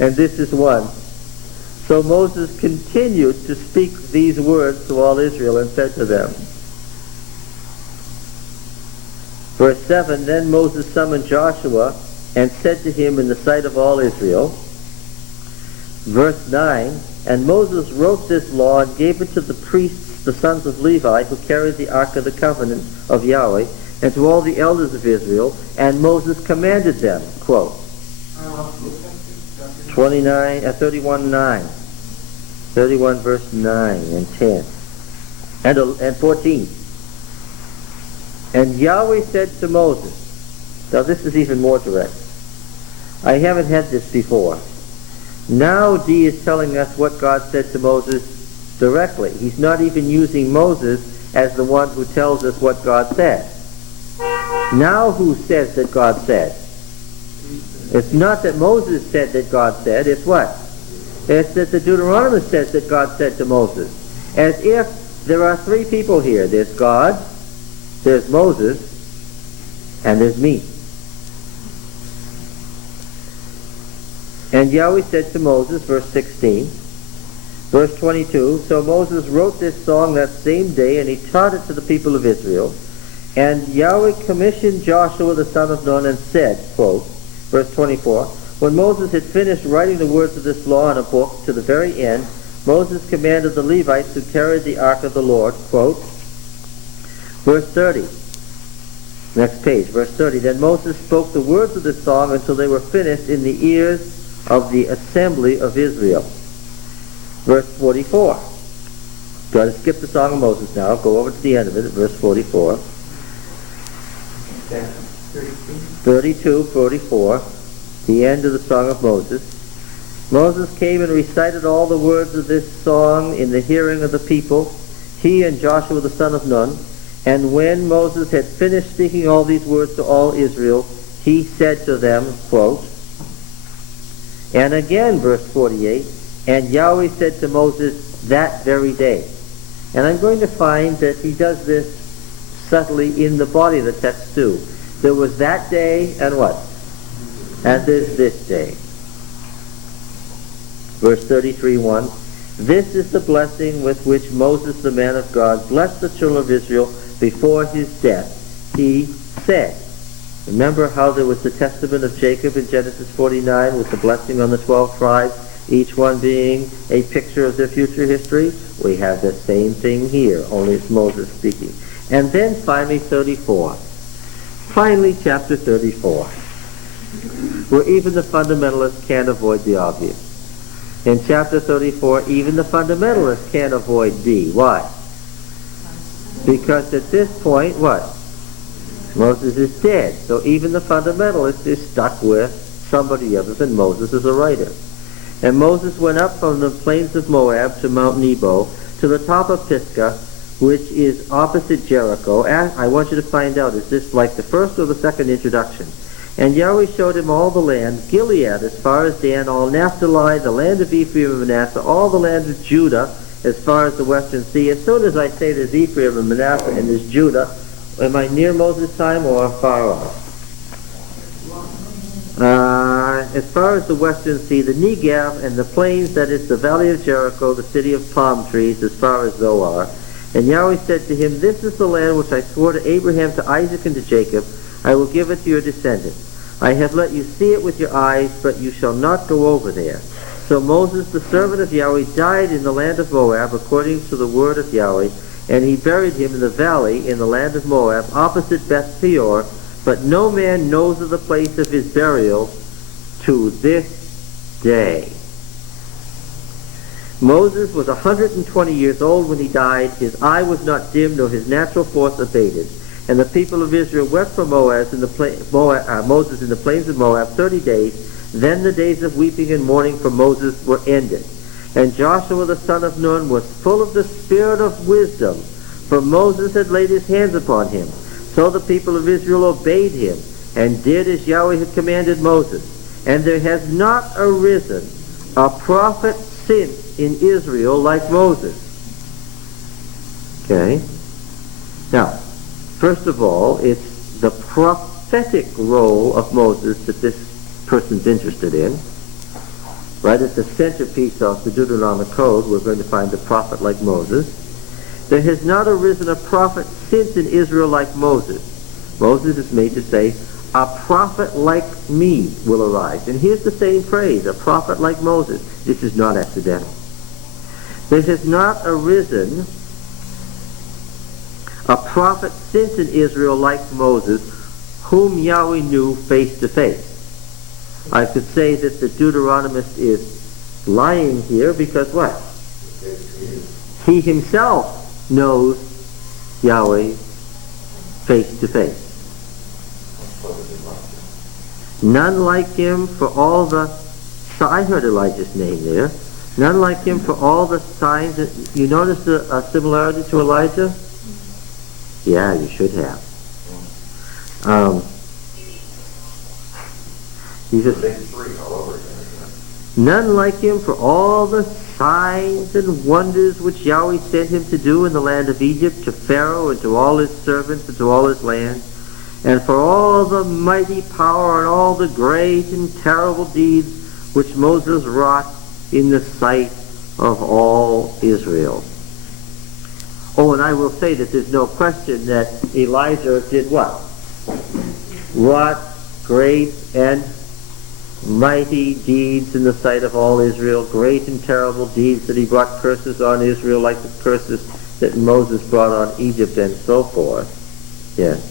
and this is one. So Moses continued to speak these words to all Israel and said to them. Verse 7, then Moses summoned Joshua and said to him in the sight of all Israel. Verse 9, and Moses wrote this law and gave it to the priests, the sons of Levi, who carried the ark of the covenant of Yahweh, and to all the elders of Israel, and Moses commanded them, quote, 31:9, 31 verse 9 and 10, and 14. And Yahweh said to Moses, now this is even more direct. I haven't had this before. Now D is telling us what God said to Moses directly. He's not even using Moses as the one who tells us what God said. Now who says that God said? It's not that Moses said that God said, it's what? It's that the Deuteronomist says that God said to Moses. As if there are three people here. There's God, there's Moses, and there's me. And Yahweh said to Moses, verse 16, verse 22, so Moses wrote this song that same day, and he taught it to the people of Israel. And Yahweh commissioned Joshua the son of Nun and said, quote, verse 24, when Moses had finished writing the words of this law in a book to the very end, Moses commanded the Levites who carried the ark of the Lord, quote, verse 30, next page, verse 30, then Moses spoke the words of this song until they were finished in the ears of the assembly of Israel. Verse 44. Got to skip the Song of Moses now. Go over to the end of it at verse 44. 32, 44. The end of the Song of Moses. Moses came and recited all the words of this song in the hearing of the people, he and Joshua the son of Nun. And when Moses had finished speaking all these words to all Israel, he said to them, quote, and again, verse 48, and Yahweh said to Moses that very day. And I'm going to find that he does this subtly in the body of the text too. There was that day and what? And there's this day. Verse 33:1. This is the blessing with which Moses, the man of God, blessed the children of Israel before his death. He said, remember how there was the testament of Jacob in Genesis 49 with the blessing on the 12 tribes, each one being a picture of their future history? We have the same thing here, only it's Moses speaking. And then finally 34. Finally chapter 34, where even the fundamentalists can't avoid the obvious. In chapter 34, even the fundamentalists can't avoid D. Why? Because at this point, what? Moses is dead. So even the fundamentalist is stuck with somebody other than Moses as a writer. And Moses went up from the plains of Moab to Mount Nebo, to the top of Pisgah, which is opposite Jericho. And I want you to find out, is this like the first or the second introduction? And Yahweh showed him all the land, Gilead as far as Dan, all Naphtali, the land of Ephraim and Manasseh, all the land of Judah as far as the western sea. As soon as I say there's Ephraim and Manasseh and there's Judah, am I near Moses' time or far off? As far as the western sea, the Negev and the plains, that is the valley of Jericho, the city of palm trees, as far as Zoar. And Yahweh said to him, this is the land which I swore to Abraham, to Isaac, and to Jacob. I will give it to your descendants. I have let you see it with your eyes, but you shall not go over there. So Moses, the servant of Yahweh, died in the land of Moab, according to the word of Yahweh, and he buried him in the valley in the land of Moab, opposite Beth Peor, but no man knows of the place of his burial to this day. Moses was 120 years old when he died. His eye was not dim, nor his natural force abated. And the people of Israel wept for Moses in the plains of Moab 30 days. Then the days of weeping and mourning for Moses were ended. And Joshua the son of Nun was full of the spirit of wisdom, for Moses had laid his hands upon him. So the people of Israel obeyed him, and did as Yahweh had commanded Moses. And there has not arisen a prophet since in Israel like Moses. Okay? Now, first of all, it's the prophetic role of Moses that this person's interested in. Right at the centerpiece of the Deuteronomic Code, we're going to find a prophet like Moses. There has not arisen a prophet since in Israel like Moses. Moses is made to say, a prophet like me will arise. And here's the same phrase, a prophet like Moses. This is not accidental. There has not arisen a prophet since in Israel like Moses, whom Yahweh knew face to face. I could say that the Deuteronomist is lying here because what? He himself knows Yahweh face to face. None like him for all the... I heard Elijah's name there. None like him for all the signs. You notice a similarity to Elijah? Yeah, you should have. He's none like him for all the signs and wonders which Yahweh sent him to do in the land of Egypt, to Pharaoh and to all his servants and to all his land, and for all the mighty power and all the great and terrible deeds which Moses wrought in the sight of all Israel. Oh, and I will say that there's no question that Elijah did what? Wrought great and mighty deeds in the sight of all Israel, great and terrible deeds, that he brought curses on Israel like the curses that Moses brought on Egypt and so forth. Yes.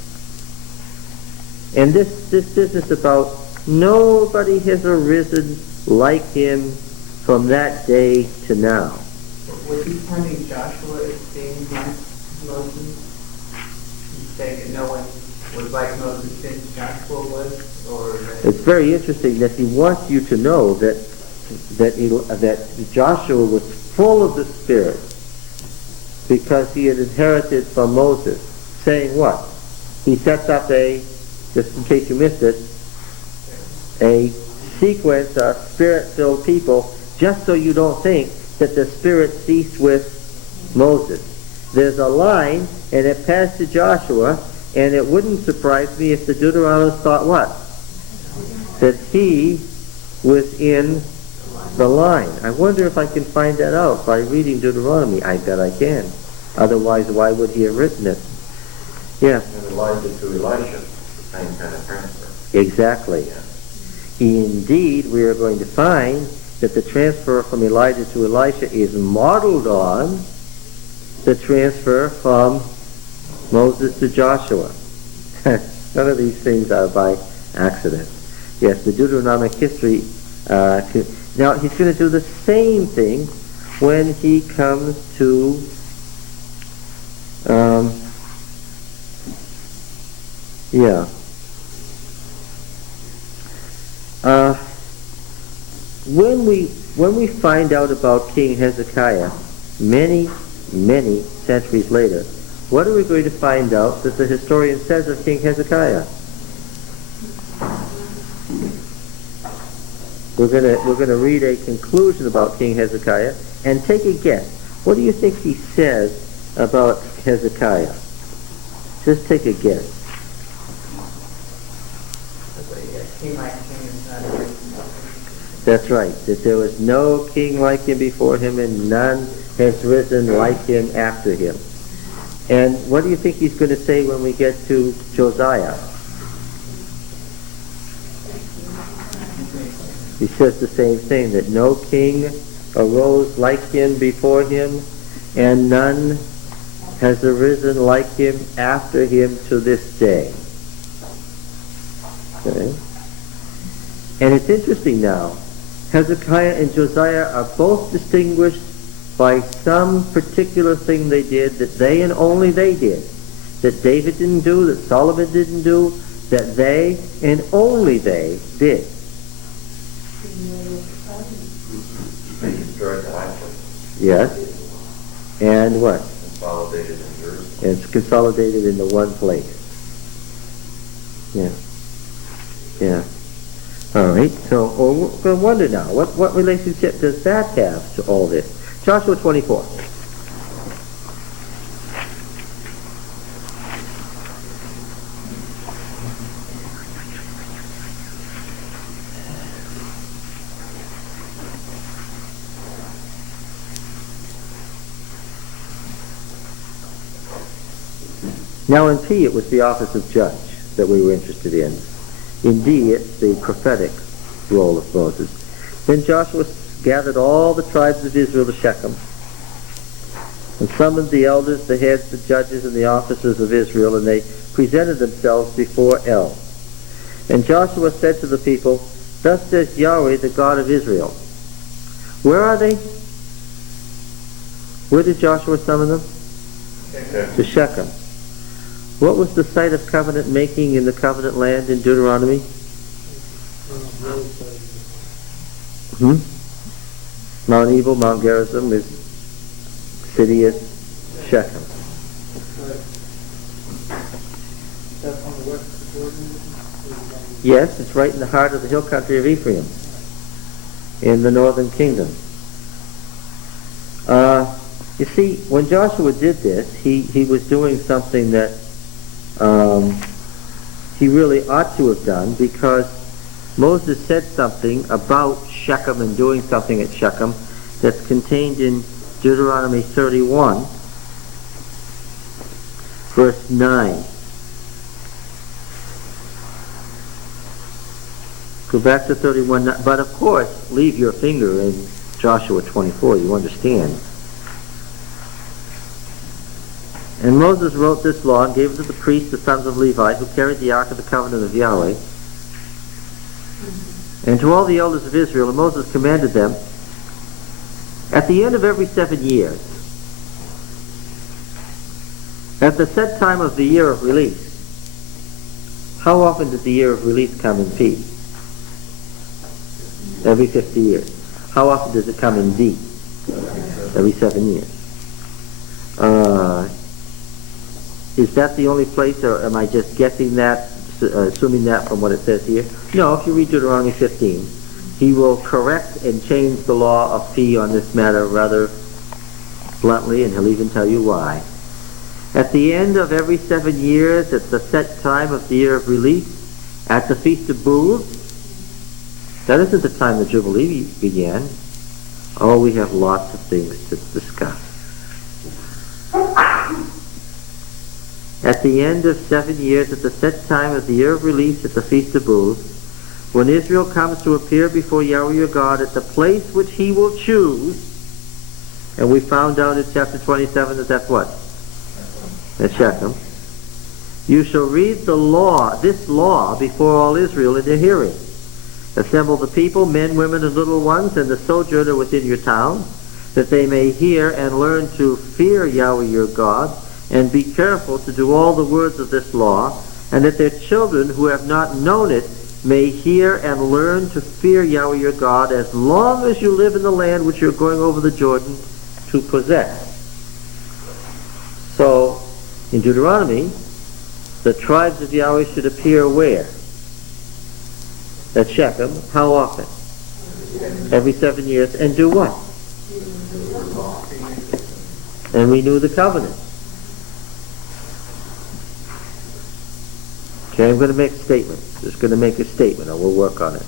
And this business about nobody has arisen like him from that day to now. Was he counting Joshua as being like Moses? He's saying that no one was like Moses since Joshua was? Or it's very interesting that he wants you to know that Joshua was full of the Spirit because he had inherited from Moses, saying what? He sets up just in case you missed it, a sequence of Spirit-filled people, just so you don't think that the Spirit ceased with Moses. there's a line, and it passed to Joshua, and it wouldn't surprise me if the Deuteronomists thought what? That he was in the line. I wonder if I can find that out by reading Deuteronomy. I bet I can. Otherwise, why would he have written it? Yeah. And Elijah to Elisha, the same kind of transfer. Exactly. Yeah. Indeed, we are going to find that the transfer from Elijah to Elisha is modeled on the transfer from Moses to Joshua. None of these things are by accident. Yes, the Deuteronomic history. Now, he's going to do the same thing when he comes to when we find out about King Hezekiah many centuries later, what are we going to find out that the historian says of King Hezekiah? We're going to read a conclusion about King Hezekiah and take a guess. What do you think he says about Hezekiah? Just take a guess. That's right, that there was no king like him before him and none has risen like him after him. And what do you think he's going to say when we get to Josiah? He says the same thing, that no king arose like him before him and none has arisen like him after him to this day. Okay. And it's interesting now, Hezekiah and Josiah are both distinguished by some particular thing they did that they and only they did, that David didn't do, that Solomon didn't do, that they and only they did. They destroyed the high place. Yes. And what? Consolidated in Jerusalem. It's consolidated into one place. Yeah. Yeah. All right. So we're going to wonder now, what relationship does that have to all this? Joshua 24. Now in P, it was the office of judge that we were interested in. In D, it's the prophetic role of Moses. Then Joshua gathered all the tribes of Israel to Shechem and summoned the elders, the heads, the judges, and the officers of Israel, and they presented themselves before El. And Joshua said to the people, "Thus says Yahweh, the God of Israel." Where are they? Where did Joshua summon them? To Shechem. What was the site of covenant making in the covenant land in Deuteronomy? Mount Ebal, Mount Gerizim is city is Shechem. That's on the west border? Yes, it's right in the heart of the hill country of Ephraim, in the northern kingdom. You see, when Joshua did this, he was doing something that he really ought to have done, because Moses said something about Shechem and doing something at Shechem that's contained in Deuteronomy 31, verse 9. Go back to 31, but of course, leave your finger in Joshua 24, you understand. And Moses wrote this law and gave it to the priests, the sons of Levi, who carried the ark of the covenant of Yahweh, and to all the elders of Israel. And Moses commanded them, at the end of every 7 years, at the set time of the year of release. How often did the year of release come in P? Every 50 years. How often does it come in D? Every 7 years. Is that the only place, or am I just guessing that, assuming that from what it says here? No, if you read Deuteronomy 15, he will correct and change the law of P on this matter rather bluntly, and he'll even tell you why. At the end of every 7 years, at the set time of the year of release, at the Feast of Booths, that isn't the time the Jubilee began. Oh, we have lots of things to discuss. At the end of 7 years, at the set time of the year of release, at the Feast of Booths, when Israel comes to appear before Yahweh your God at the place which he will choose, and we found out in chapter 27 that that's what? At Shechem. You shall read the law, this law, before all Israel in their hearing. Assemble the people, men, women, and little ones, and the sojourner within your town, that they may hear and learn to fear Yahweh your God, and be careful to do all the words of this law, and that their children who have not known it may hear and learn to fear Yahweh your God as long as you live in the land which you're going over the Jordan to possess. So, in Deuteronomy, the tribes of Yahweh should appear where? At Shechem. How often? Every 7 years. And do what? And renew the covenant. Okay, I'm going to make a statement. Just going to make a statement, and we'll work on it.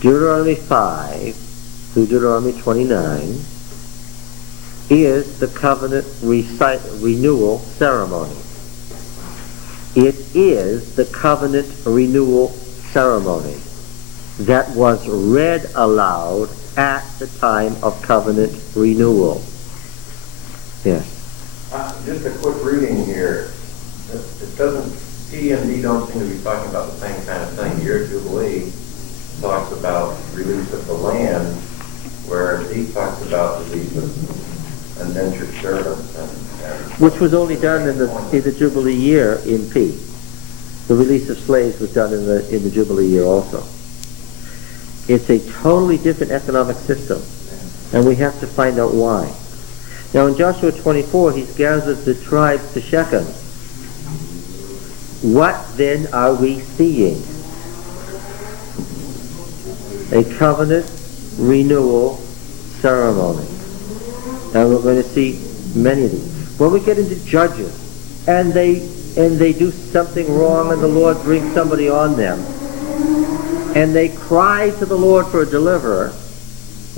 Deuteronomy 5 through Deuteronomy 29 is the covenant renewal ceremony. It is the covenant renewal ceremony that was read aloud at the time of covenant renewal. Yes. Just a quick reading here. It doesn't, P and D don't seem to be talking about the same kind of thing. Year Jubilee talks about release of the land, whereas D talks about release of indentured servants. Which was only done in the Jubilee year in P. The release of slaves was done in the Jubilee year also. It's a totally different economic system, and we have to find out why. Now in Joshua 24, he's gathered the tribes to Shechem. What then are we seeing? A covenant renewal ceremony. And we're going to see many of these. When we get into Judges, and they do something wrong, and the Lord brings somebody on them, and they cry to the Lord for a deliverer,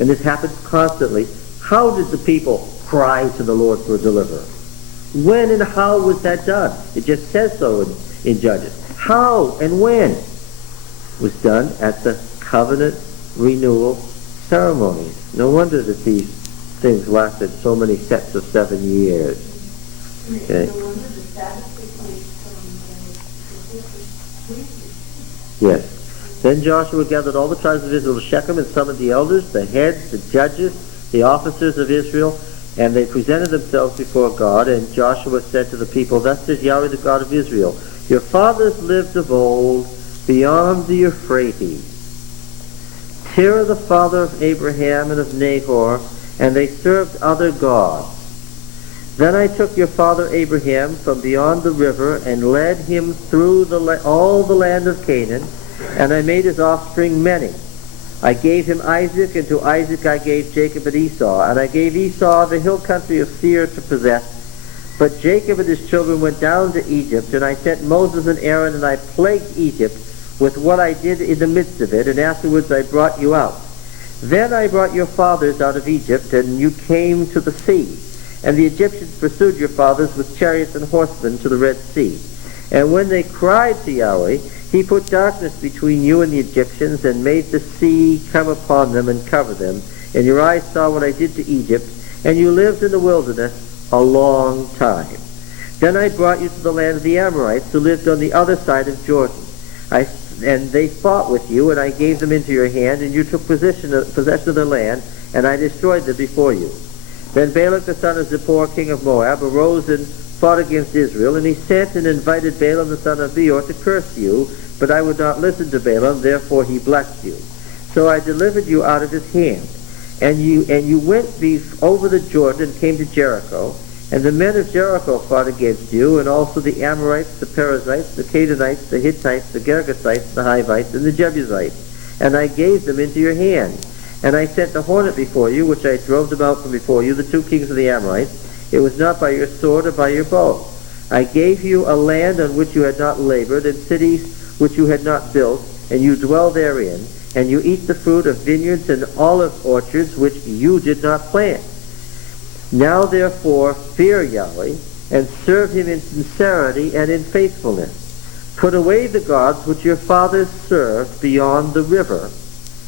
and this happens constantly. How did the people cry to the Lord for a deliverer? When and how was that done? It just says so in Judges. How and when? It was done at the covenant renewal ceremonies. No wonder that these things lasted so many sets of 7 years. Okay. Yes. Then Joshua gathered all the tribes of Israel to Shechem and summoned the elders, the heads, the judges, the officers of Israel, and they presented themselves before God. And Joshua said to the people, Thus says Yahweh, the God of Israel, Your fathers lived of old beyond the Euphrates. Terah, the father of Abraham and of Nahor, and they served other gods. Then I took your father Abraham from beyond the river and led him through all the land of Canaan, and I made his offspring many. I gave him Isaac, and to Isaac I gave Jacob and Esau, and I gave Esau the hill country of Seir to possess. But Jacob and his children went down to Egypt, and I sent Moses and Aaron, and I plagued Egypt with what I did in the midst of it, and afterwards I brought you out. Then I brought your fathers out of Egypt, and you came to the sea. And the Egyptians pursued your fathers with chariots and horsemen to the Red Sea. And when they cried to Yahweh, he put darkness between you and the Egyptians, and made the sea come upon them and cover them. And your eyes saw what I did to Egypt, and you lived in the wilderness a long time. Then I brought you to the land of the Amorites, who lived on the other side of Jordan. And they fought with you, and I gave them into your hand, and you took possession of their land, and I destroyed them before you. Then Balak the son of Zippor, king of Moab, arose and fought against Israel, and he sent and invited Balaam the son of Beor to curse you, but I would not listen to Balaam, therefore he blessed you. So I delivered you out of his hand. And you went over the Jordan and came to Jericho, and the men of Jericho fought against you, and also the Amorites, the Perizzites, the Canaanites, the Hittites, the Girgashites, the Hivites, and the Jebusites, and I gave them into your hand. And I sent the hornet before you, which I drove them out from before you, the 2 kings of the Amorites, It was not by your sword or by your bow. I gave you a land on which you had not labored, and cities which you had not built, and you dwell therein, and you eat the fruit of vineyards and olive orchards which you did not plant. Now therefore fear Yahweh, and serve him in sincerity and in faithfulness. Put away the gods which your fathers served beyond the river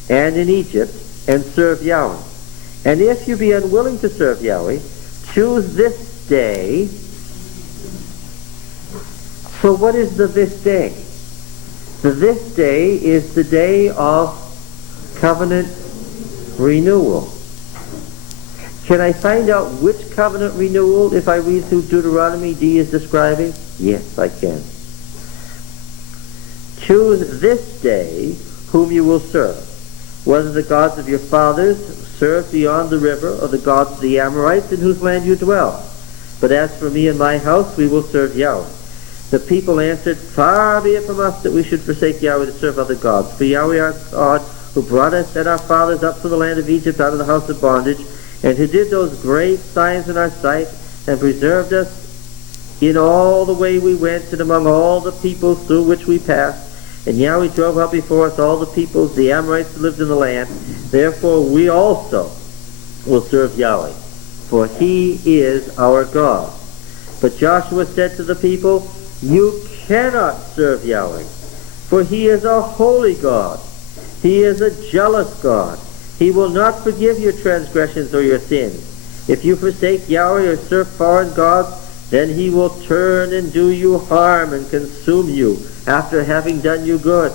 and in Egypt, and serve Yahweh. And if you be unwilling to serve Yahweh, choose this day. So what is the this day? The this day is the day of covenant renewal. Can I find out which covenant renewal if I read through Deuteronomy D is describing? Yes, I can. Choose this day whom you will serve, whether the gods of your fathers served beyond the river, or the gods of the Amorites in whose land you dwell. But as for me and my house, we will serve Yahweh. The people answered, Far be it from us that we should forsake Yahweh to serve other gods. For Yahweh our God, who brought us and our fathers up from the land of Egypt out of the house of bondage, and who did those great signs in our sight, and preserved us in all the way we went, and among all the peoples through which we passed. And Yahweh drove out before us all the peoples, the Amorites who lived in the land. Therefore we also will serve Yahweh, for he is our God. But Joshua said to the people, You cannot serve Yahweh, for he is a holy God. He is a jealous God. He will not forgive your transgressions or your sins. If you forsake Yahweh or serve foreign gods, then he will turn and do you harm and consume you after having done you good.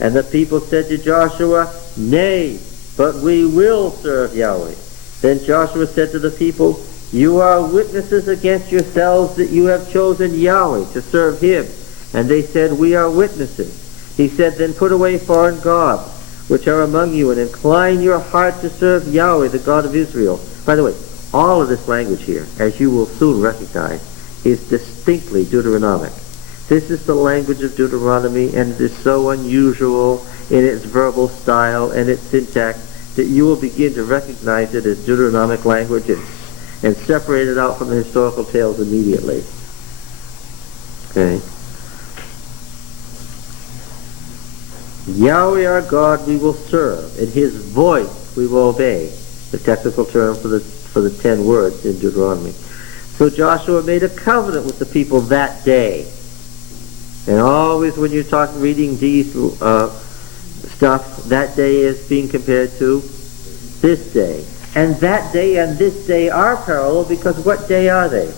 And the people said to Joshua, Nay, but we will serve Yahweh. Then Joshua said to the people, You are witnesses against yourselves that you have chosen Yahweh to serve him. And they said, We are witnesses. He said, Then put away foreign gods which are among you, and incline your heart to serve Yahweh, the God of Israel. By the way, all of this language here, as you will soon recognize, is distinctly Deuteronomic. This is the language of Deuteronomy, and it is so unusual in its verbal style and its syntax that you will begin to recognize it as Deuteronomic language and separate it out from the historical tales immediately. Okay. Yahweh our God we will serve, and his voice we will obey. The technical term for the 10 words in Deuteronomy. So Joshua made a covenant with the people that day. And always when you're reading these stuff, that day is being compared to this day. And that day and this day are parallel, because what day are they?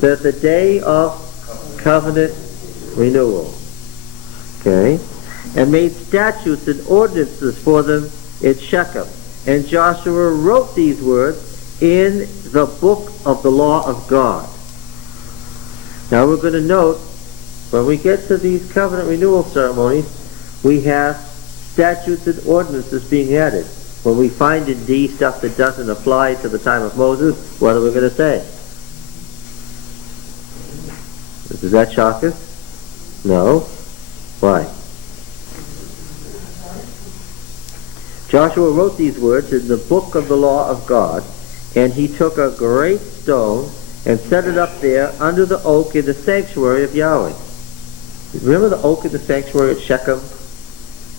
They're the day of covenant renewal. Okay? And made statutes and ordinances for them in Shechem. And Joshua wrote these words in the book of the law of God. Now we're going to note, when we get to these covenant renewal ceremonies, we have statutes and ordinances being added. When we find in D stuff that doesn't apply to the time of Moses, what are we going to say? Does that shock us? No. Why? Joshua wrote these words in the book of the law of God, and he took a great stone and set it up there under the oak in the sanctuary of Yahweh. Remember the oak in the sanctuary at Shechem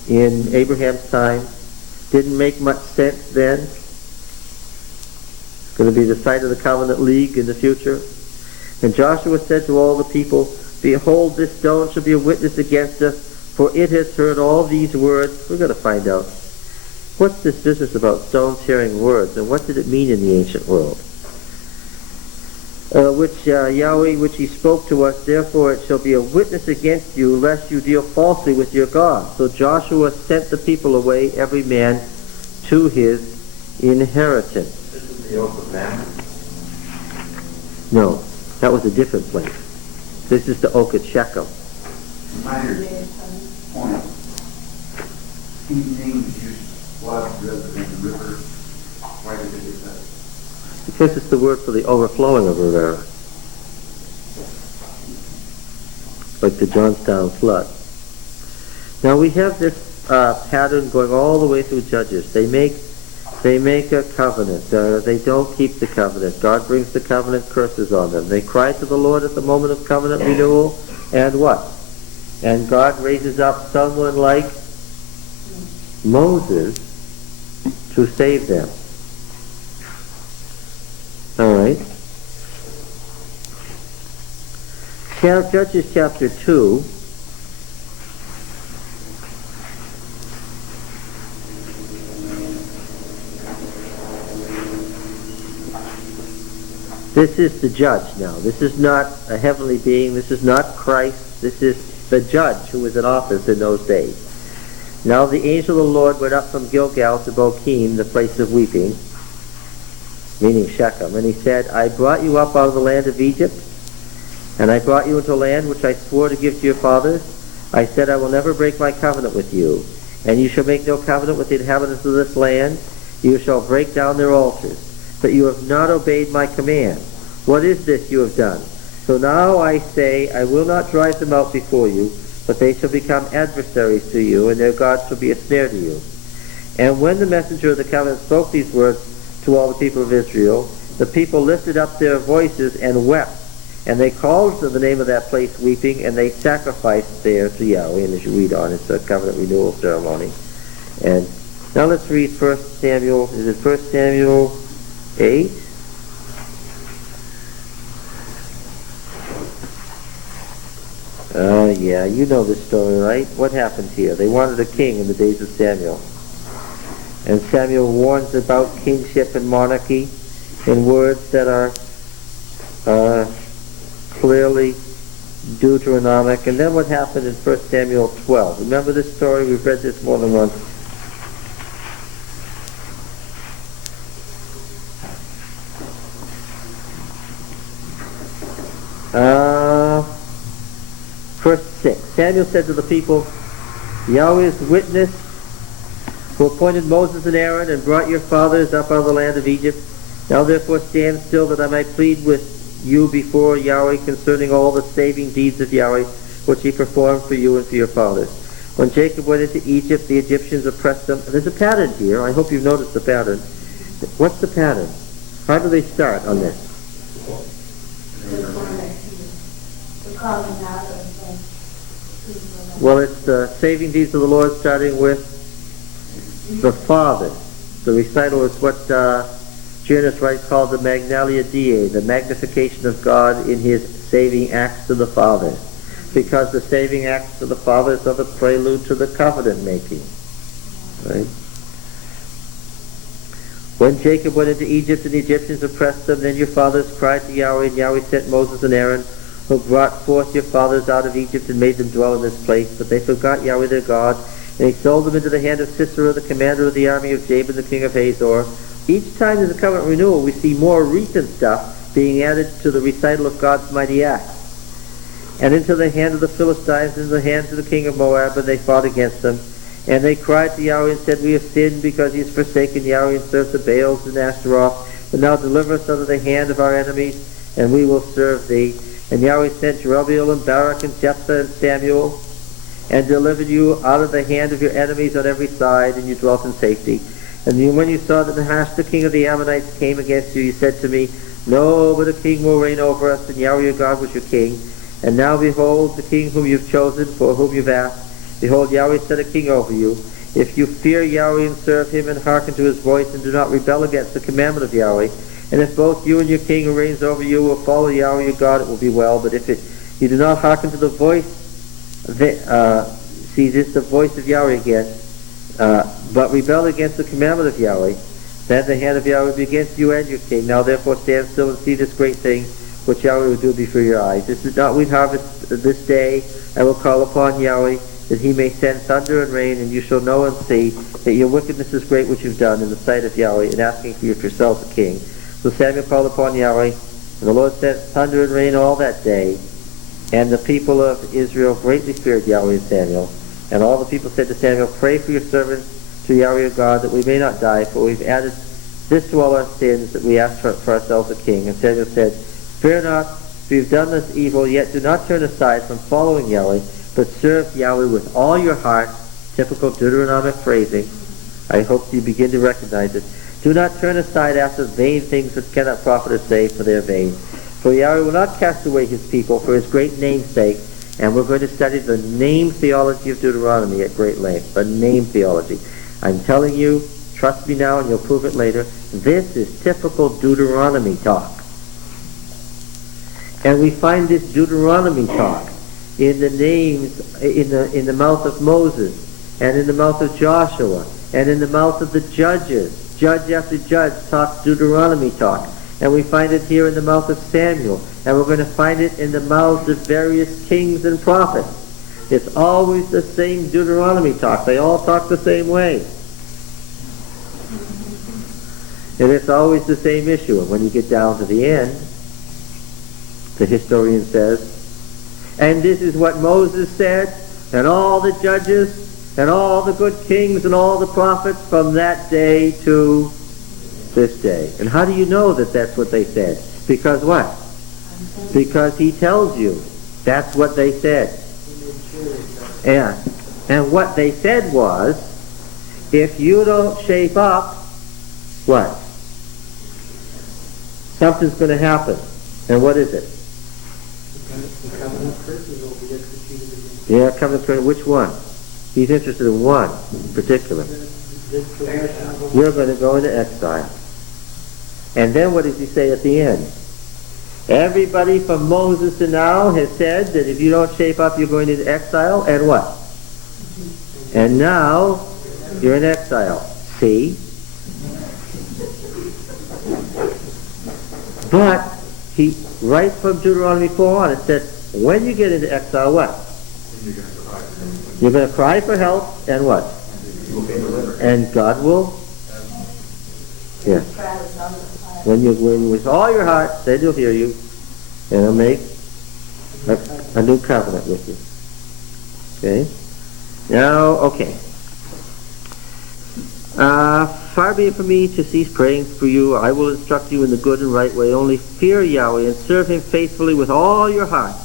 in Abraham's time? Didn't make much sense then. It's going to be the site of the covenant league in the future. And Joshua said to all the people, Behold, this stone shall be a witness against us, for it has heard all these words. We're going to find out. What's this business about stones hearing words, and what did it mean in the ancient world? Yahweh, which he spoke to us, therefore it shall be a witness against you, lest you deal falsely with your God. So Joshua sent the people away, every man to his inheritance. This is the oath of Mammon. No, that was a different place. This is the oak at Shechem. Minor point. King James used blood rather than the river. Why did they do that? Because it's the word for the overflowing of a river. Like the Johnstown flood. Now we have this pattern going all the way through Judges. They make They make a covenant. They don't keep the covenant. God brings the covenant curses on them. They cry to the Lord at the moment of covenant renewal, and what? And God raises up someone like Moses to save them. All right. Judges chapter 2. This is the judge now. This is not a heavenly being. This is not Christ. This is the judge who was in office in those days. Now the angel of the Lord went up from Gilgal to Bochim, the place of weeping, meaning Shechem, and he said, I brought you up out of the land of Egypt, and I brought you into a land which I swore to give to your fathers. I said, I will never break my covenant with you, and you shall make no covenant with the inhabitants of this land. You shall break down their altars. But you have not obeyed my command. What is this you have done? So now I say, I will not drive them out before you, but they shall become adversaries to you, and their gods shall be a snare to you. And when the messenger of the covenant spoke these words to all the people of Israel, the people lifted up their voices and wept. And they called to the name of that place Weeping, and they sacrificed there to Yahweh. And as you read on, it's a covenant renewal ceremony. And now let's read 1 Samuel. Is it 1 Samuel 8? Yeah, you know this story, right? What happened here? They wanted a king in the days of Samuel. And Samuel warns about kingship and monarchy in words that are clearly Deuteronomic. And then what happened in 1 Samuel 12? Remember this story? We've read this more than once. Verse 6. Samuel said to the people, Yahweh is witness, who appointed Moses and Aaron and brought your fathers up out of the land of Egypt. Now therefore stand still, that I might plead with you before Yahweh concerning all the saving deeds of Yahweh, which he performed for you and for your fathers. When Jacob went into Egypt, the Egyptians oppressed them. There's a pattern here. I hope you've noticed the pattern. What's the pattern? How do they start on this? Well, it's the saving deeds of the Lord, starting with the Father. The recital is what Jonas Wright called the Magnalia Dei, the magnification of God in his saving acts to the Father. Because the saving acts to the fathers are the prelude to the covenant making. Right? When Jacob went into Egypt and the Egyptians oppressed them, then your fathers cried to Yahweh, and Yahweh sent Moses and Aaron, who brought forth your fathers out of Egypt and made them dwell in this place. But they forgot Yahweh their God, and he sold them into the hand of Sisera, the commander of the army of Jabin, the king of Hazor. Each time there's a covenant renewal, we see more recent stuff being added to the recital of God's mighty acts. And into the hand of the Philistines, into the hands of the king of Moab, and they fought against them. And they cried to Yahweh and said, we have sinned because he has forsaken Yahweh and served the Baals and Ashtaroth. But now deliver us out of the hand of our enemies, and we will serve thee. And Yahweh sent Jerubbaal and Barak and Jephthah and Samuel, and delivered you out of the hand of your enemies on every side, and you dwelt in safety. And when you saw that Nahash, the king of the Ammonites, came against you, you said to me, no, but a king will reign over us, and Yahweh your God was your king. And now behold, the king whom you've chosen, for whom you've asked, behold, Yahweh set a king over you. If you fear Yahweh and serve him and hearken to his voice, and do not rebel against the commandment of Yahweh, and if both you and your king who reigns over you will follow Yahweh your God, it will be well. But if you do not hearken to the voice, see this, the voice of Yahweh again, but rebel against the commandment of Yahweh, then the hand of Yahweh will be against you and your king. Now therefore stand still and see this great thing which Yahweh will do before your eyes. This is not wheat harvest this day. I will call upon Yahweh, that he may send thunder and rain, and you shall know and see that your wickedness is great which you've done in the sight of Yahweh, in asking for yourselves a king. So Samuel called upon Yahweh, and the Lord sent thunder and rain all that day. And the people of Israel greatly feared Yahweh and Samuel. And all the people said to Samuel, pray for your servants to Yahweh your God, that we may not die, for we've added this to all our sins, that we ask for ourselves a king. And Samuel said, fear not, for you've done this evil, yet do not turn aside from following Yahweh, but serve Yahweh with all your heart. Typical Deuteronomic phrasing. I hope you begin to recognize it. Do not turn aside after vain things which cannot profit or save, for they are vain. For Yahweh will not cast away his people for his great name's sake. And we're going to study the name theology of Deuteronomy at great length. The name theology. I'm telling you, trust me now and you'll prove it later, this is typical Deuteronomy talk. And we find this Deuteronomy talk in the names, in the mouth of Moses, and in the mouth of Joshua, and in the mouth of the judges. Judge after judge talks Deuteronomy talk. And we find it here in the mouth of Samuel. And we're going to find it in the mouths of various kings and prophets. It's always the same Deuteronomy talk. They all talk the same way. And it's always the same issue. And when you get down to the end, the historian says, and this is what Moses said, and all the judges, and all the good kings, and all the prophets from that day to this day. And how do you know that that's what they said? Because what? Because he tells you that's what they said. And what they said was, if you don't shape up, what? Something's going to happen. And what is it? The covenant curses will be executed against Yeah, covenant curse. Which one? He's interested in one in particular. this possession of the You're going to go into exile. And then what does he say at the end? Everybody from Moses to now has said that if you don't shape up, you're going into exile. And what? And now you're in exile. See? But he, right from Deuteronomy 4 on, it says, when you get into exile, what? You're going to cry for help, and what? And God will? Yeah. When with all your heart, then he'll hear you, and he'll make a new covenant with you. Okay? Now, okay. Far be it from me to cease praying for you. I will instruct you in the good and right way. Only fear Yahweh and serve him faithfully with all your heart.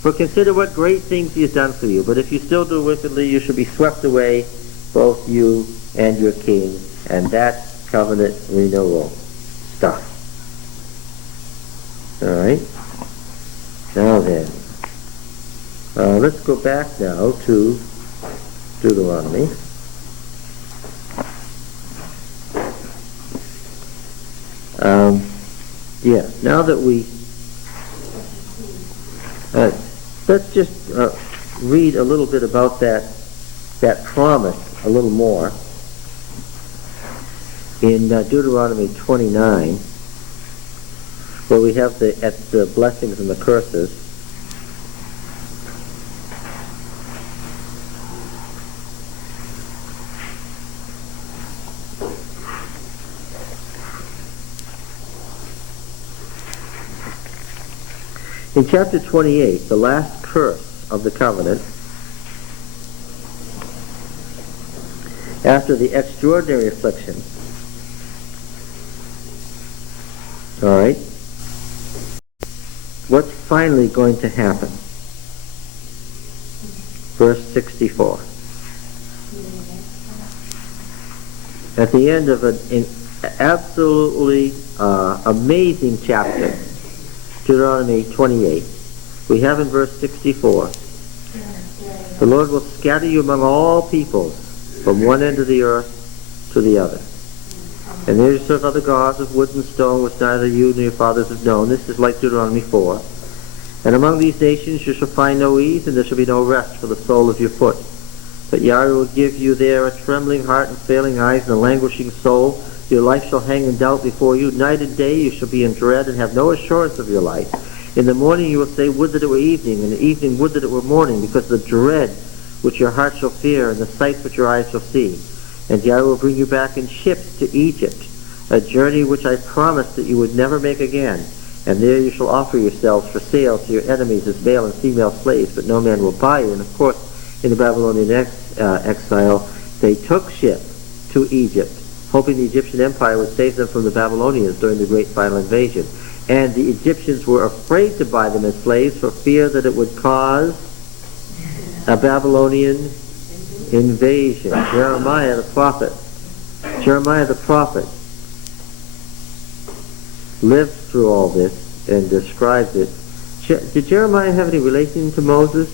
For consider what great things he has done for you. But if you still do wickedly, you shall be swept away, both you and your king. And that's covenant renewal stuff. All right? Now then, let's go back now to Deuteronomy. Now that we let's just read a little bit about that promise a little more in Deuteronomy 29, where we have the blessings and the curses. In chapter 28, the last curse of the covenant, after the extraordinary affliction, all right, what's finally going to happen? Verse 64. At the end of an absolutely amazing chapter, Deuteronomy 28, we have in verse 64, the Lord will scatter you among all peoples from one end of the earth to the other. And there you serve other gods of wood and stone which neither you nor your fathers have known. This is like Deuteronomy 4. And among these nations you shall find no ease, and there shall be no rest for the sole of your foot. But Yahweh will give you there a trembling heart and failing eyes and a languishing soul. Your life shall hang in doubt before you. Night and day you shall be in dread and have no assurance of your life. In the morning you will say, would that it were evening, and in the evening would that it were morning, because the dread which your heart shall fear, and the sights which your eyes shall see. And Yahweh will bring you back in ships to Egypt, a journey which I promised that you would never make again. And there you shall offer yourselves for sale to your enemies as male and female slaves, but no man will buy you. And of course, in the Babylonian exile, they took ship to Egypt, hoping the Egyptian Empire would save them from the Babylonians during the great final invasion. And the Egyptians were afraid to buy them as slaves for fear that it would cause a Babylonian invasion. Jeremiah the prophet lived through all this and describes it. Did Jeremiah have any relation to Moses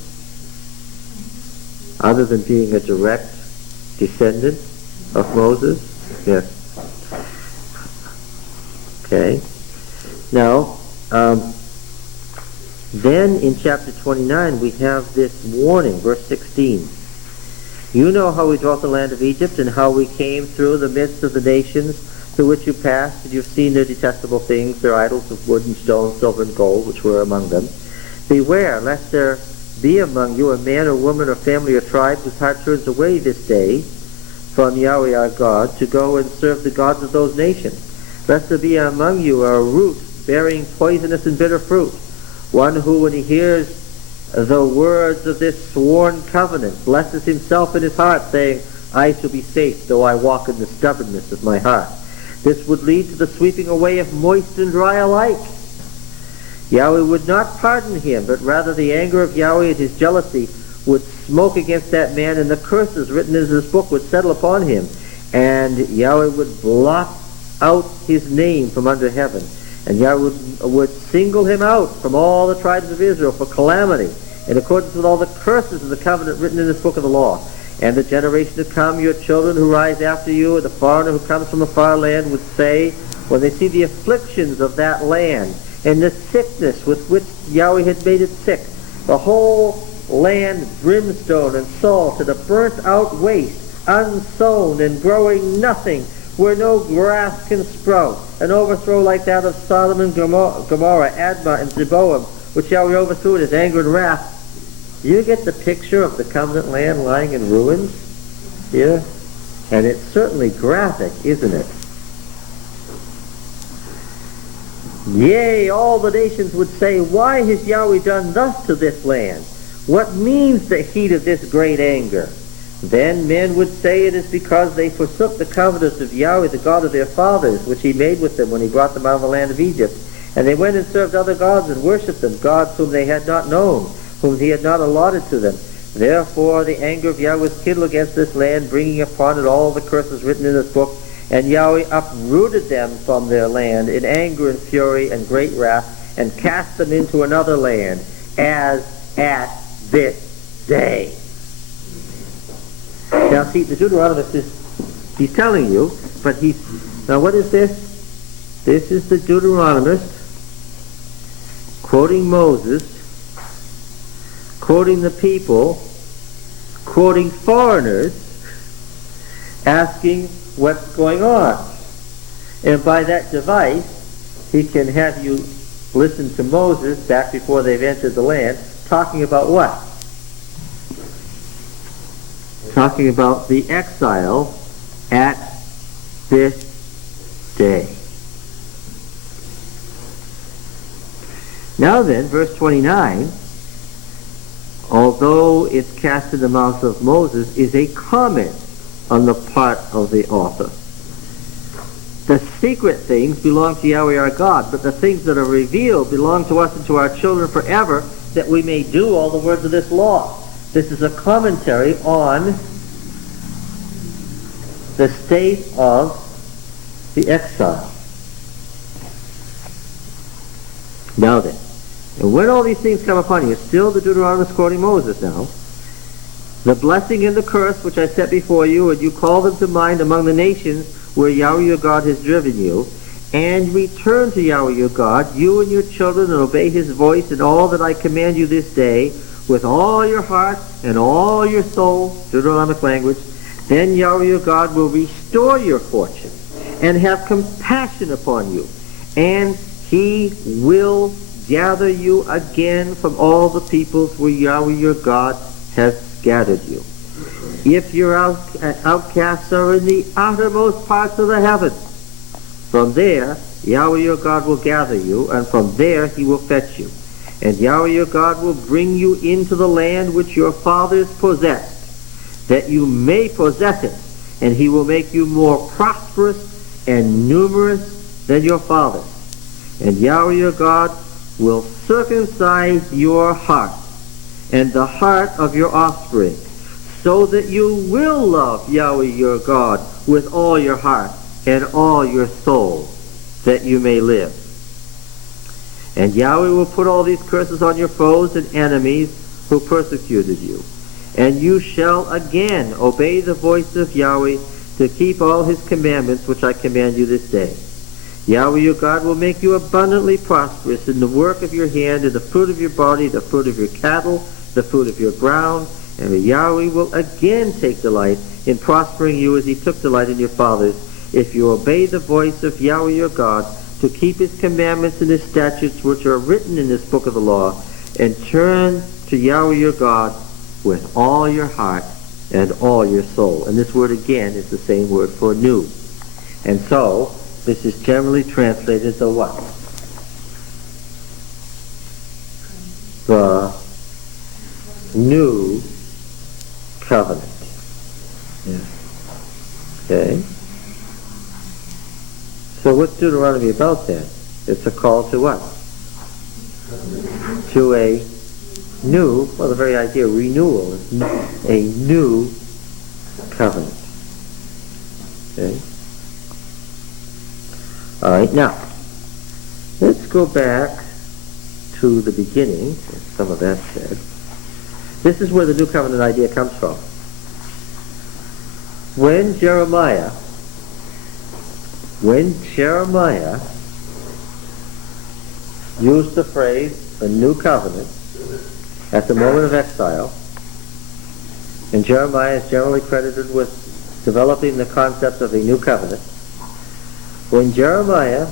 other than being a direct descendant of Moses? Yes. Okay. Now, then in chapter 29 we have this warning, verse 16. You know how we dwelt in the land of Egypt, and how we came through the midst of the nations through which you passed, and you've seen their detestable things, their idols of wood and stone, silver and gold, which were among them. Beware, lest there be among you a man or woman or family or tribe whose heart turns away this day from Yahweh our God to go and serve the gods of those nations. Lest there be among you a root bearing poisonous and bitter fruit, one who, when he hears the words of this sworn covenant, blesses himself in his heart, saying, I shall be safe, though I walk in the stubbornness of my heart. This would lead to the sweeping away of moist and dry alike. Yahweh would not pardon him, but rather the anger of Yahweh and his jealousy would smoke against that man, and the curses written in this book would settle upon him, and Yahweh would blot out his name from under heaven, and Yahweh would single him out from all the tribes of Israel for calamity, in accordance with all the curses of the covenant written in this book of the law. And the generation to come, your children who rise after you, and the foreigner who comes from a far land, would say, when they see the afflictions of that land, and the sickness with which Yahweh had made it sick, the whole land brimstone and salt, and a burnt-out waste, unsown and growing nothing, where no grass can sprout, an overthrow like that of Sodom and Gomorrah, Admah and Zeboim, which Yahweh overthrew in his anger and wrath. You get the picture of the covenant land lying in ruins here? And it's certainly graphic, isn't it? Yea, all the nations would say, why has Yahweh done thus to this land? What means the heat of this great anger? Then men would say it is because they forsook the covenant of Yahweh, the God of their fathers, which he made with them when he brought them out of the land of Egypt. And they went and served other gods and worshipped them, gods whom they had not known, whom he had not allotted to them. Therefore the anger of Yahweh was kindled against this land, bringing upon it all the curses written in this book. And Yahweh uprooted them from their land in anger and fury and great wrath, and cast them into another land, as at this day. Now see, the Deuteronomist he's telling you, but now what is this? This is the Deuteronomist quoting Moses, quoting the people, quoting foreigners, asking what's going on. And by that device, he can have you listen to Moses back before they've entered the land, talking about what? Talking about the exile at this day. Now then, verse 29, although it's cast in the mouth of Moses, is a comment on the part of the author. The secret things belong to Yahweh our God, but the things that are revealed belong to us and to our children forever, that we may do all the words of this law. This is a commentary on the state of the exile. Now then, and when all these things come upon you, still the Deuteronomist quoting Moses now, the blessing and the curse which I set before you, and you call them to mind among the nations where Yahweh your God has driven you, and return to Yahweh your God, you and your children, and obey his voice in all that I command you this day, with all your heart and all your soul, Deuteronomic language, then Yahweh your God will restore your fortune and have compassion upon you, and he will gather you again from all the peoples where Yahweh your God has scattered you. If your outcasts are in the uttermost parts of the heavens, from there Yahweh your God will gather you, and from there he will fetch you. And Yahweh your God will bring you into the land which your fathers possessed, that you may possess it, and he will make you more prosperous and numerous than your fathers. And Yahweh your God will circumcise your heart and the heart of your offspring, so that you will love Yahweh your God with all your heart and all your soul, that you may live. And Yahweh will put all these curses on your foes and enemies who persecuted you. And you shall again obey the voice of Yahweh to keep all his commandments which I command you this day. Yahweh your God will make you abundantly prosperous in the work of your hand, in the fruit of your body, the fruit of your cattle, the fruit of your ground. And Yahweh will again take delight in prospering you as he took delight in your fathers, if you obey the voice of Yahweh your God, to keep his commandments and his statutes which are written in this book of the law, and turn to Yahweh your God with all your heart and all your soul. And this word again is the same word for new. And so, this is generally translated the what? The new covenant. Yeah. Okay? So what's Deuteronomy about then? It's a call to what? To a new, well, the very idea of renewal is a new covenant. Okay? All right, now, let's go back to the beginning, as some of that said. This is where the new covenant idea comes from. When Jeremiah used the phrase, a new covenant, at the moment of exile, and Jeremiah is generally credited with developing the concept of a new covenant, when Jeremiah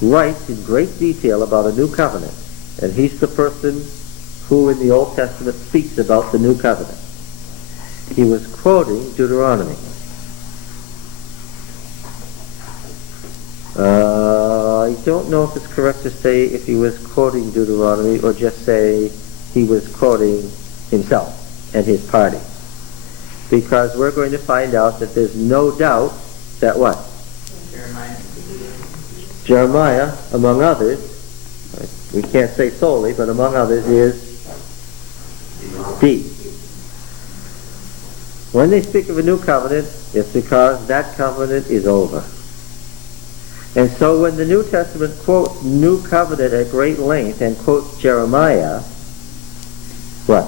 writes in great detail about a new covenant, and he's the person who in the Old Testament speaks about the new covenant, he was quoting Deuteronomy. I don't know if it's correct to say if he was quoting Deuteronomy or just say he was quoting himself and his party. Because we're going to find out that there's no doubt that what? Jeremiah, among others, we can't say solely, but among others is D. When they speak of a new covenant, it's because that covenant is over. And so when the New Testament quotes New Covenant at great length and quotes Jeremiah, what?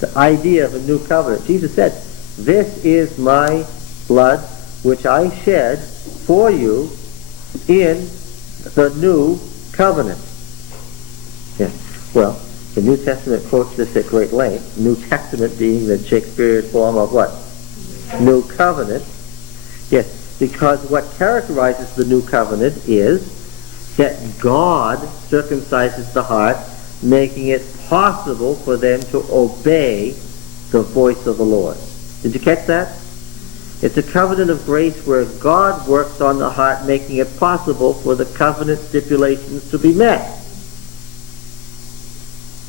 The idea of a new covenant. Jesus said, "This is my blood which I shed for you in the new covenant." Yeah. Well, the New Testament quotes this at great length. New Testament being the Shakespearean form of what? New covenant. Yes, because what characterizes the new covenant is that God circumcises the heart, making it possible for them to obey the voice of the Lord. Did you catch that? It's a covenant of grace where God works on the heart, making it possible for the covenant stipulations to be met.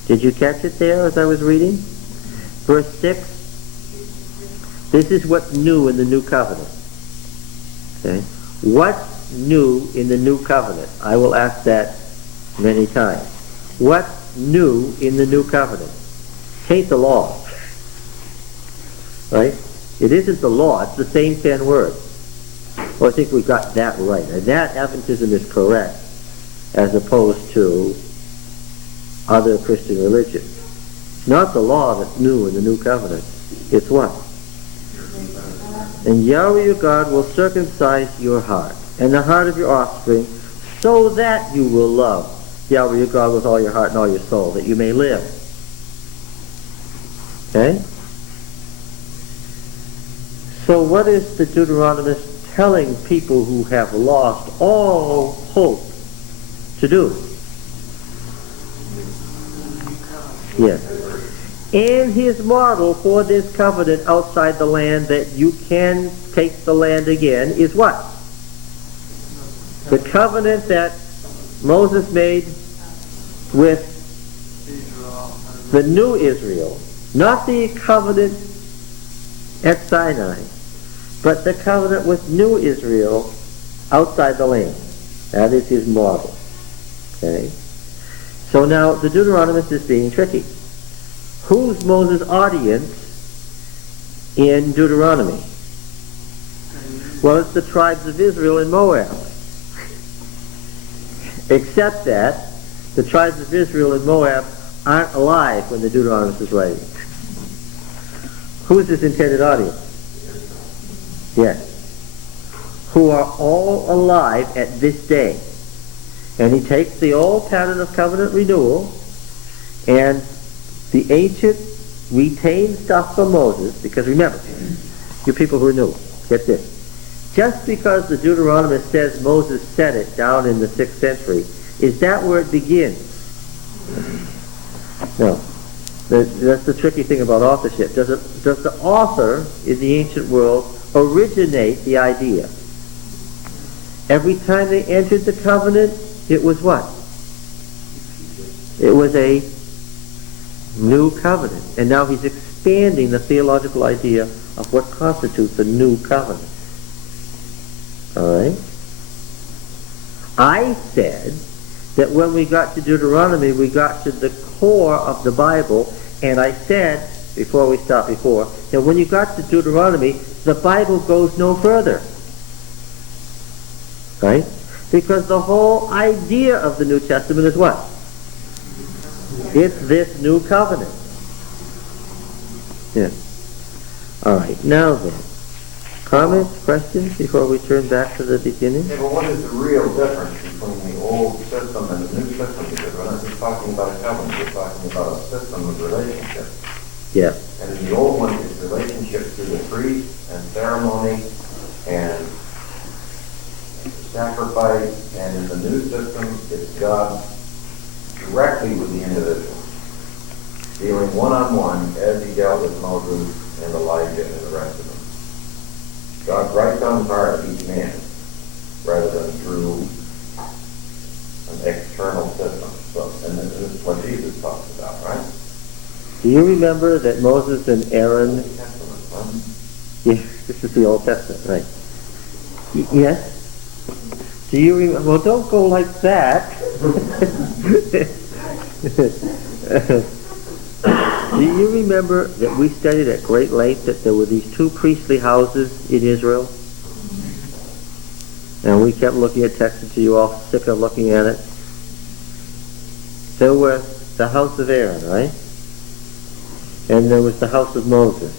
Did you catch it there as I was reading? Verse 6. This is what's new in the new covenant. Okay? What's new in the new covenant? I will ask that many times. What's new in the new covenant? It ain't the law. Right? It isn't the law. It's the same 10 words. Well, I think we got that right. And that Adventism is correct as opposed to other Christian religions. It's not the law that's new in the new covenant. It's what? And Yahweh your God will circumcise your heart and the heart of your offspring, so that you will love Yahweh your God with all your heart and all your soul, that you may live. Okay? So what is the Deuteronomist telling people who have lost all hope to do? Yes. And his model for this covenant outside the land, that you can take the land again, is what? The covenant that Moses made with the new Israel. Not the covenant at Sinai, but the covenant with new Israel outside the land. That is his model. Okay? So now the Deuteronomist is being tricky. Who's Moses' audience in Deuteronomy? Well, it's the tribes of Israel and Moab. Except that the tribes of Israel and Moab aren't alive when the Deuteronomist is writing. Who is his intended audience? Yes. Who are all alive at this day. And he takes the old pattern of covenant renewal and the ancient retained stuff from Moses, because remember, you people who are new, get this. Just because the Deuteronomist says Moses said it down in the 6th century, is that where it begins? No. That's the tricky thing about authorship. Does the author in the ancient world originate the idea? Every time they entered the covenant, it was what? It was a new covenant. And now he's expanding the theological idea of what constitutes a new covenant. Alright? I said that when we got to Deuteronomy, we got to the core of the Bible, and I said, before we stopped before, that when you got to Deuteronomy, the Bible goes no further. Right? Because the whole idea of the New Testament is what? It's this new covenant. Yeah. Alright, now then. Comments, questions before we turn back to the beginning? Yeah, but what is the real difference between the old system and the new system? Because we're not just talking about a covenant, we're talking about a system of relationships. Yeah. And in the old one, it's relationships through the priest and ceremony and sacrifice, and in the new system, it's God directly with the individual, dealing one-on-one as he dealt with Moses and Elijah and the rest of them. God writes on the heart of each man, rather than through an external system. So, and this is what Jesus talks about, right? Do you remember that Moses and Aaron... Old Testament, huh? Yeah, this is the Old Testament, right. Yes? Do you remember? Well, don't go like that. Do you remember that we studied at great length that there were these two priestly houses in Israel? And we kept looking at text until you all sick of looking at it. There was the house of Aaron, right? And there was the house of Moses.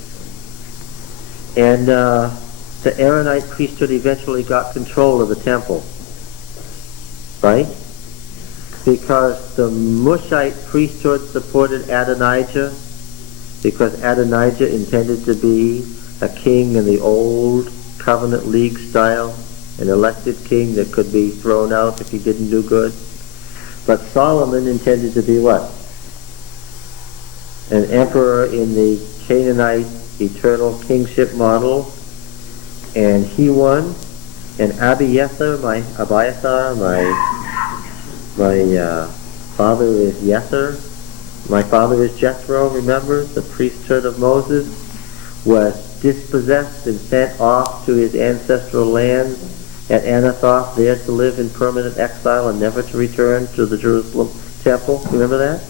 And the Aaronite priesthood eventually got control of the temple. Right? Because the Mushite priesthood supported Adonijah, because Adonijah intended to be a king in the old covenant league style, an elected king that could be thrown out if he didn't do good. But Solomon intended to be what? An emperor in the Canaanite eternal kingship model, and he won. And Abiathar, my father is Yether, my father is Jethro, remember? The priesthood of Moses was dispossessed and sent off to his ancestral land at Anathoth, there to live in permanent exile and never to return to the Jerusalem temple. Remember that?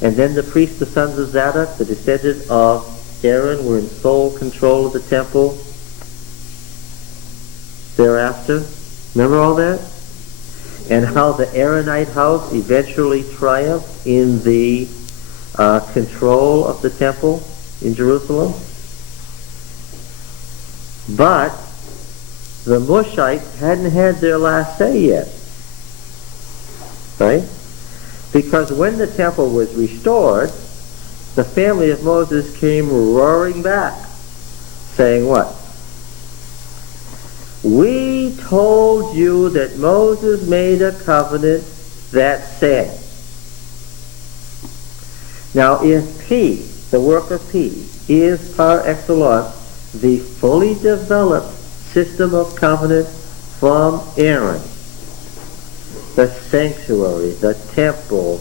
And then the priests, the sons of Zadok, the descendant of Aaron, were in sole control of the temple thereafter. Remember all that? And how the Aaronite house eventually triumphed in the control of the temple in Jerusalem. But the Mushites hadn't had their last say yet. Right? Because when the temple was restored, the family of Moses came roaring back, saying what? We told you that Moses made a covenant that said. Now, if P, the work of P, is par excellence the fully developed system of covenant from Aaron, the sanctuary, the temple,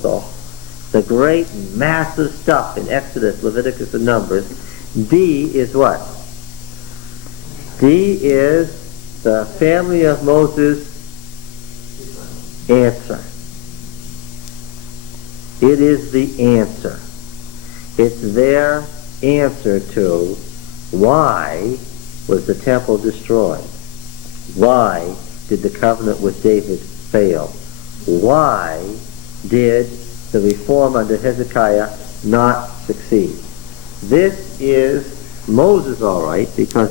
the great massive stuff in Exodus, Leviticus, and Numbers, D is what? D is the family of Moses' answer. It is the answer. It's their answer to why was the temple destroyed? Why did the covenant with David fail? why did the reform under Hezekiah not succeed? This is Moses, all right, because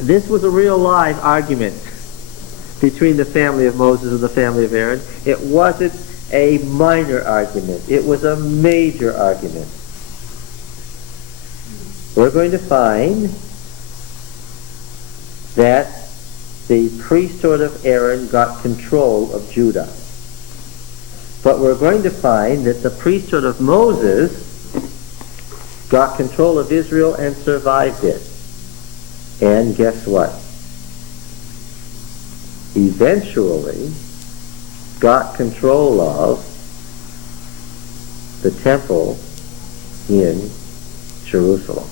this was a real live argument between the family of Moses and the family of Aaron. It wasn't a minor argument. It was a major argument. We're going to find that the priesthood of Aaron got control of Judah. But we're going to find that the priesthood of Moses got control of Israel and survived it. And guess what? Eventually got control of the temple in Jerusalem.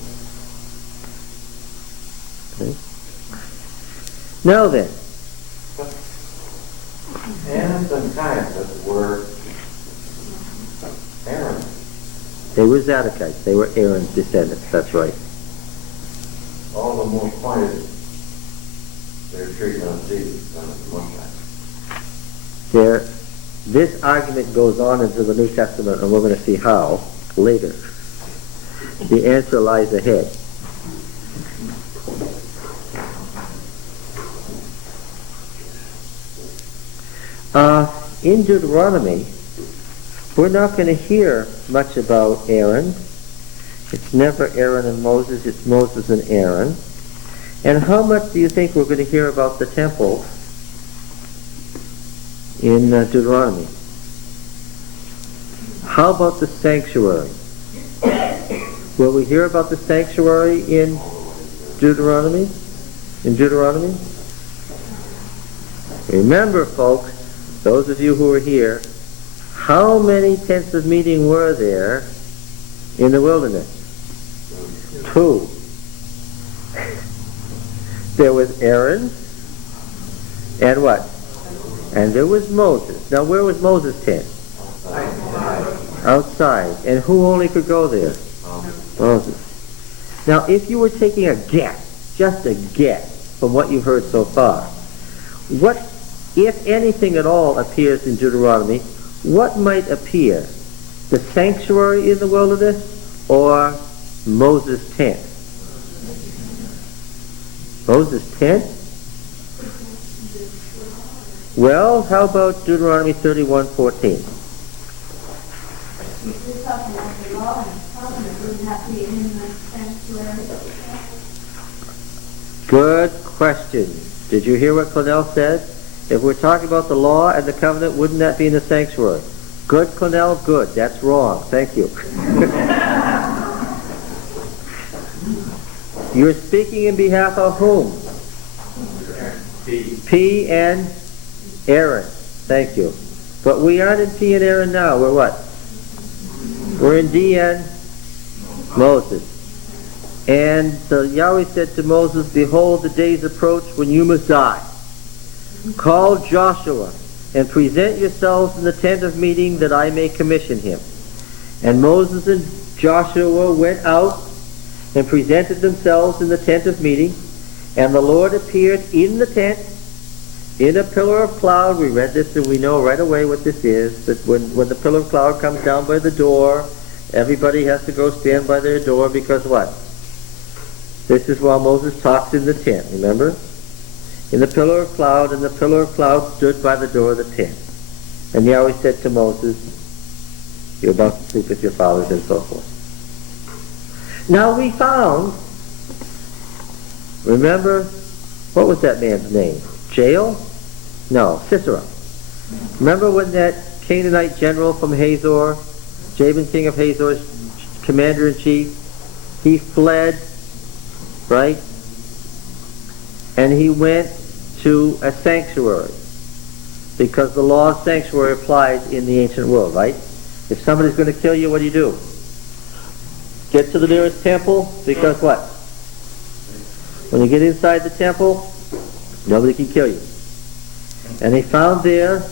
Okay? Now then, Annas and Caiaphas were Aaron. they were Zadokites. They were Aaron's descendants. That's right. All the more pointed their treatment of Jesus than of the Messiah. This argument goes on into the New Testament, and we're going to see how later. The answer lies ahead. In Deuteronomy, we're not going to hear much about Aaron. It's never Aaron and Moses, it's Moses and Aaron. And how much do you think we're going to hear about the temple in Deuteronomy? How about the sanctuary? Will we hear about the sanctuary in Deuteronomy? In Deuteronomy? Remember, folks, those of you who are here, how many tents of meeting were there in the wilderness? 2. There was Aaron, and what? And there was Moses. Now, where was Moses' tent? Outside. And who only could go there? Moses. Now, if you were taking a guess, just a guess, from what you've heard so far, what, if anything at all, appears in Deuteronomy, what might appear? The sanctuary in the wilderness or Moses' tent? Moses' tent? Well, how about Deuteronomy 31:14? Good question. Did you hear what Clennell said? If we're talking about the law and the covenant, wouldn't that be in the sanctuary? Good, Clennell, good. That's wrong. Thank you. You're speaking in behalf of whom? P and Aaron. Thank you. But we aren't in P and Aaron now. We're what? We're in D and Moses. And so Yahweh said to Moses, behold, the days approach when you must die. Call Joshua and present yourselves in the tent of meeting that I may commission him. And Moses and Joshua went out and presented themselves in the tent of meeting. And the Lord appeared in the tent in a pillar of cloud. We read this and we know right away what this is. That when the pillar of cloud comes down by the door, everybody has to go stand by their door because what? This is while Moses talks in the tent, remember? In the pillar of cloud, and the pillar of cloud stood by the door of the tent. And Yahweh said to Moses, you're about to sleep with your fathers, and so forth. Now we found, remember, what was that man's name? Jael? No, Sisera. Remember when that Canaanite general from Hazor, Jabin king of Hazor's commander-in-chief, he fled, right? And he went to a sanctuary because the law of sanctuary applies in the ancient world, right? If somebody's going to kill you, what do? Get to the nearest temple, because what? When you get inside the temple, nobody can kill you. And they found there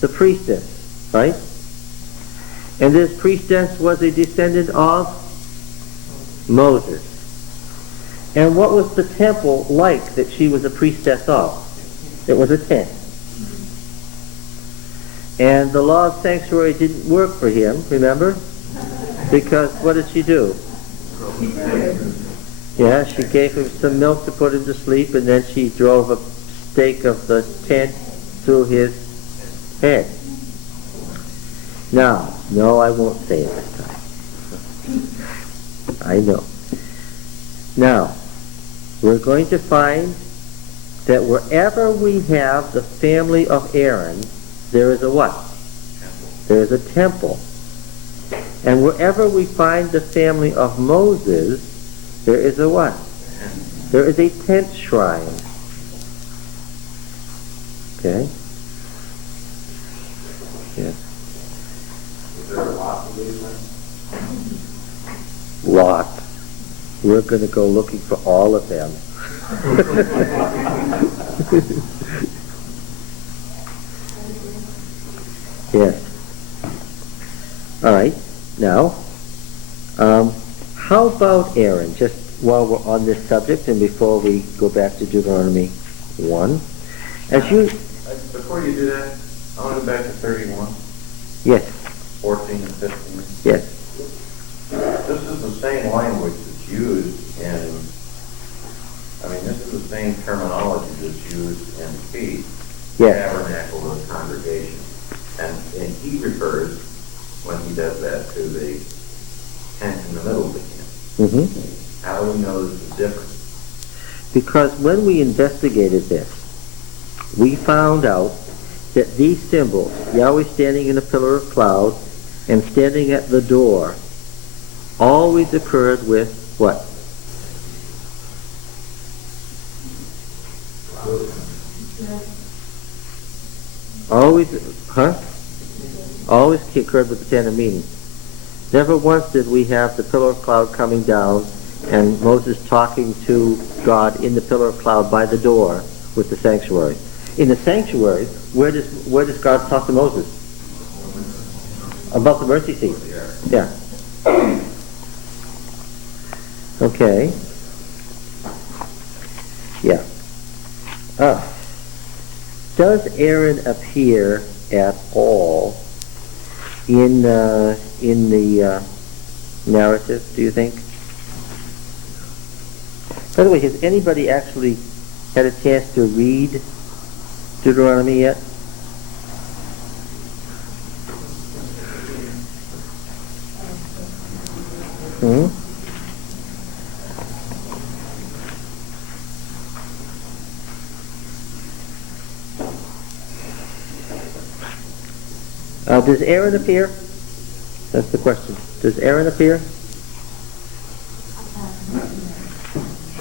the priestess, right? And this priestess was a descendant of Moses. And what was the temple like that she was a priestess of? It was a tent. And the law of sanctuary didn't work for him, remember? Because what did she do? Yeah, she gave him some milk to put him to sleep, and then she drove a stake of the tent through his head. Now, no, I won't say it this time. I know. Now, we're going to find that wherever we have the family of Aaron, there is a what? There is a temple. And wherever we find the family of Moses, there is a what? There is a tent shrine. Okay? Yes. Is there a lot of these things? Lot. We're going to go looking for all of them. Yes. All right. Now, how about Aaron? Just while we're on this subject and before we go back to Deuteronomy 1. As you... Before you do that, I want to go back to 31. Yes. 14 and 15. Yes. This is the same language that's used in, this is the same terminology that's used in feast, Yes. tabernacle, and congregation. And he refers, when he does that, to the tent in the middle of the camp. Mm-hmm. How do we know this is different? Because when we investigated this, we found out that these symbols, Yahweh standing in a pillar of cloud and standing at the door, always occurred with what? Always occurred with the tent of meeting. Never once did we have the pillar of cloud coming down and Moses talking to God in the pillar of cloud by the door with the sanctuary. In the sanctuary, where does God talk to Moses? Above the mercy seat. Yeah. Okay. Yeah. Does Aaron appear at all in the narrative, do you think? By the way, has anybody actually had a chance to read Deuteronomy yet? Does Aaron appear? That's the question. Does Aaron appear?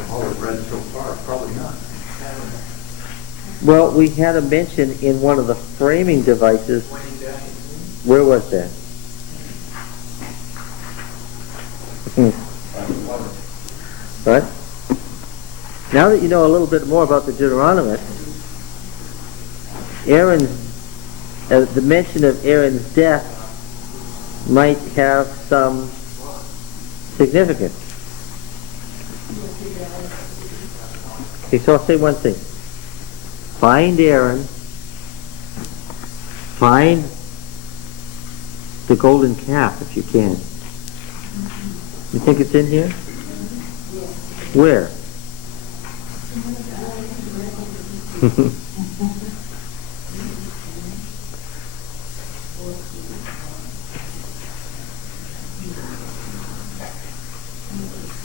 All I've read so far, probably not. Well, we had a mention in one of the framing devices. Where was that? What? Now that you know a little bit more about the Deuteronomist, the mention of Aaron's death might have some significance. Okay, so I'll say one thing. Find Aaron, find the golden calf if you can. You think it's in here? Where?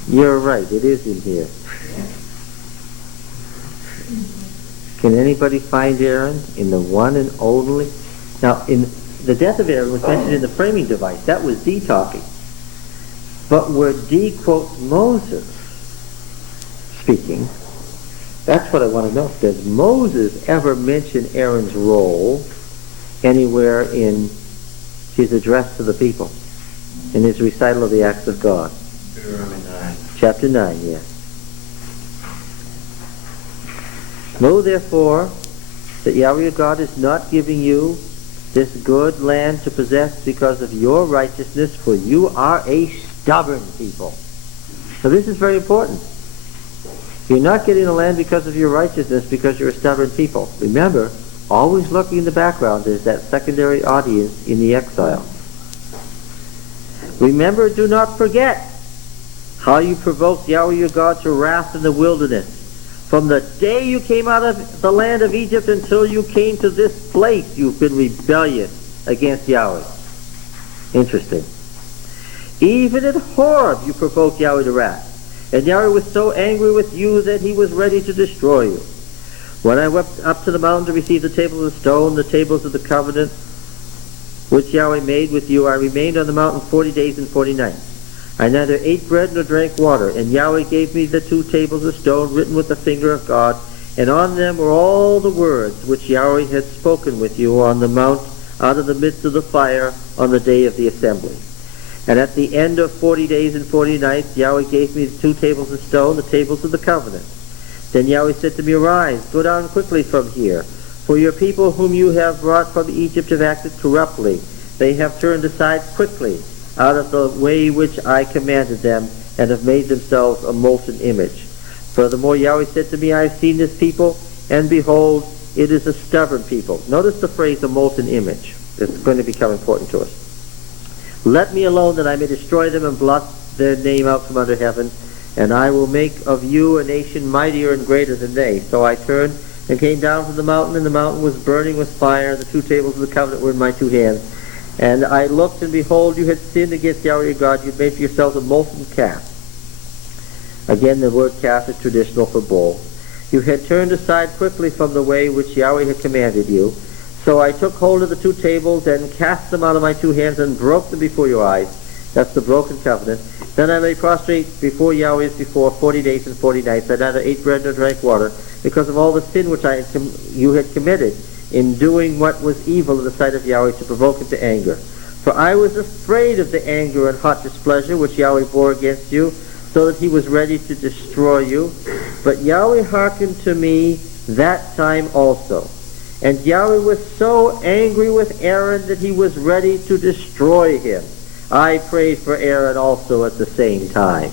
You're right, it is in here. Can anybody find Aaron in the one and only? Now, in the death of Aaron was mentioned in the framing device. That was D talking. But where D quotes Moses speaking, that's what I want to know. Does Moses ever mention Aaron's role anywhere in his address to the people, in his recital of the acts of God? Deuteronomy 9. Chapter 9, yes. Know therefore that Yahweh your God is not giving you this good land to possess because of your righteousness, for you are a stubborn people. So this is very important. You're not getting the land because of your righteousness, because you're a stubborn people. Remember, always lurking in the background is that secondary audience in the exile. Remember, do not forget how you provoked Yahweh your God to wrath in the wilderness. From the day you came out of the land of Egypt until you came to this place, you've been rebellious against Yahweh. Interesting. Even at Horeb you provoked Yahweh to wrath. And Yahweh was so angry with you that he was ready to destroy you. When I went up to the mountain to receive the tables of stone, the tables of the covenant, which Yahweh made with you, I remained on the mountain 40 days and 40 nights. I neither ate bread nor drank water, and Yahweh gave me the 2 tables of stone written with the finger of God, and on them were all the words which Yahweh had spoken with you on the mount out of the midst of the fire on the day of the assembly. And at the end of 40 days and 40 nights, Yahweh gave me the 2 tables of stone, the tables of the covenant. Then Yahweh said to me, Arise, go down quickly from here, for your people whom you have brought from Egypt have acted corruptly. They have turned aside quickly out of the way which I commanded them, and have made themselves a molten image. Furthermore, Yahweh said to me, I have seen this people, and behold, it is a stubborn people. Notice the phrase, a molten image. It's going to become important to us. Let me alone that I may destroy them and blot their name out from under heaven, and I will make of you a nation mightier and greater than they. So I turned and came down from the mountain, and the mountain was burning with fire. The 2 tables of the covenant were in my 2 hands. And I looked, and behold, you had sinned against Yahweh your God. You had made for yourselves a molten calf. Again, the word calf is traditional for bull. You had turned aside quickly from the way which Yahweh had commanded you. So I took hold of the 2 tables and cast them out of my 2 hands and broke them before your eyes. That's the broken covenant. Then I lay prostrate before Yahweh as before 40 days and 40 nights. I neither ate bread nor drank water, because of all the sin which you had committed in doing what was evil in the sight of Yahweh, to provoke him to anger. For I was afraid of the anger and hot displeasure which Yahweh bore against you, so that he was ready to destroy you. But Yahweh hearkened to me that time also. And Yahweh was so angry with Aaron that he was ready to destroy him. I prayed for Aaron also at the same time.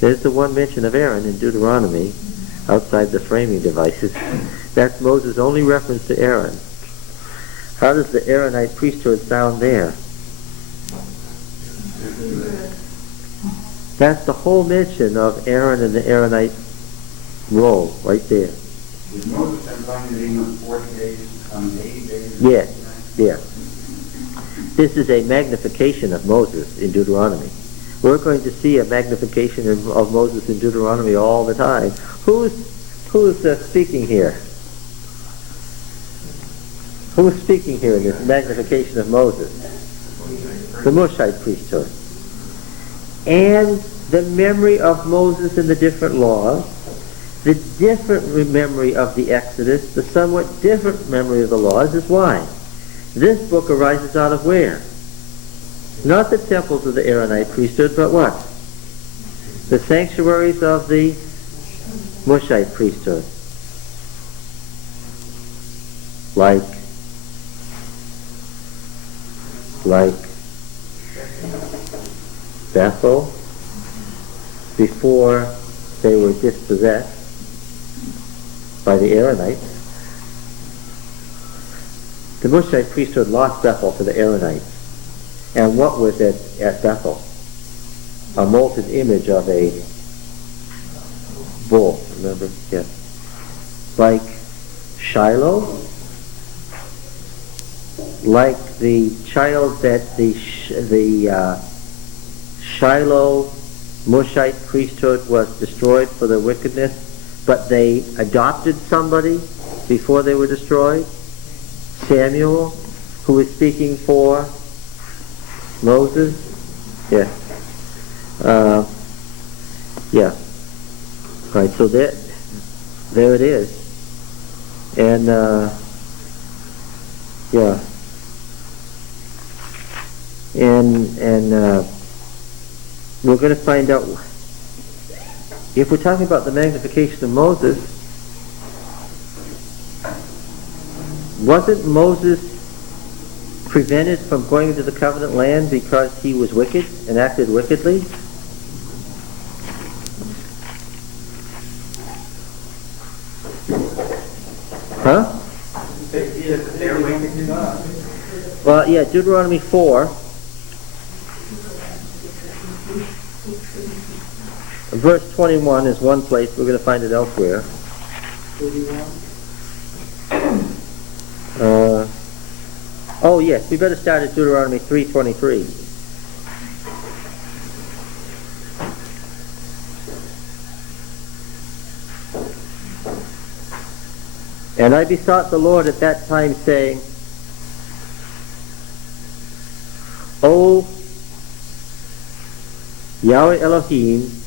There's the one mention of Aaron in Deuteronomy, outside the framing devices. That's Moses' only reference to Aaron. How does the Aaronite priesthood sound there? That's the whole mention of Aaron and the Aaronite role, right there. Did Moses then find that he went 40 days, 80 days? Yes, yes. This is a magnification of Moses in Deuteronomy. We're going to see a magnification of Moses in Deuteronomy all the time. Who's speaking here? Who's speaking here in this magnification of Moses? The Moshite priesthood. And the memory of Moses and the different laws, the different memory of the Exodus, the somewhat different memory of the laws is why. This book arises out of where? Not the temples of the Aaronite priesthood, but what? The sanctuaries of the Moshite priesthood. Like Bethel, before they were dispossessed by the Aaronites. The Moshite priesthood lost Bethel to the Aaronites. And what was it at Bethel? A molten image of a bull, remember? Yes. Like Shiloh? Like the child that the Shiloh Moshite priesthood was destroyed for their wickedness, but they adopted somebody before they were destroyed. Samuel, who was speaking for Moses. Yeah. Yeah. Right, so there it is. And, yeah. And we're going to find out, if we're talking about the magnification of Moses, wasn't Moses prevented from going into the covenant land because he was wicked and acted wickedly? Huh? Well, yeah, Deuteronomy 4. Verse 21 is one place. We're going to find it elsewhere. Oh yes, we better start at Deuteronomy 3:23. And I besought the Lord at that time, saying, O Yahweh Elohim,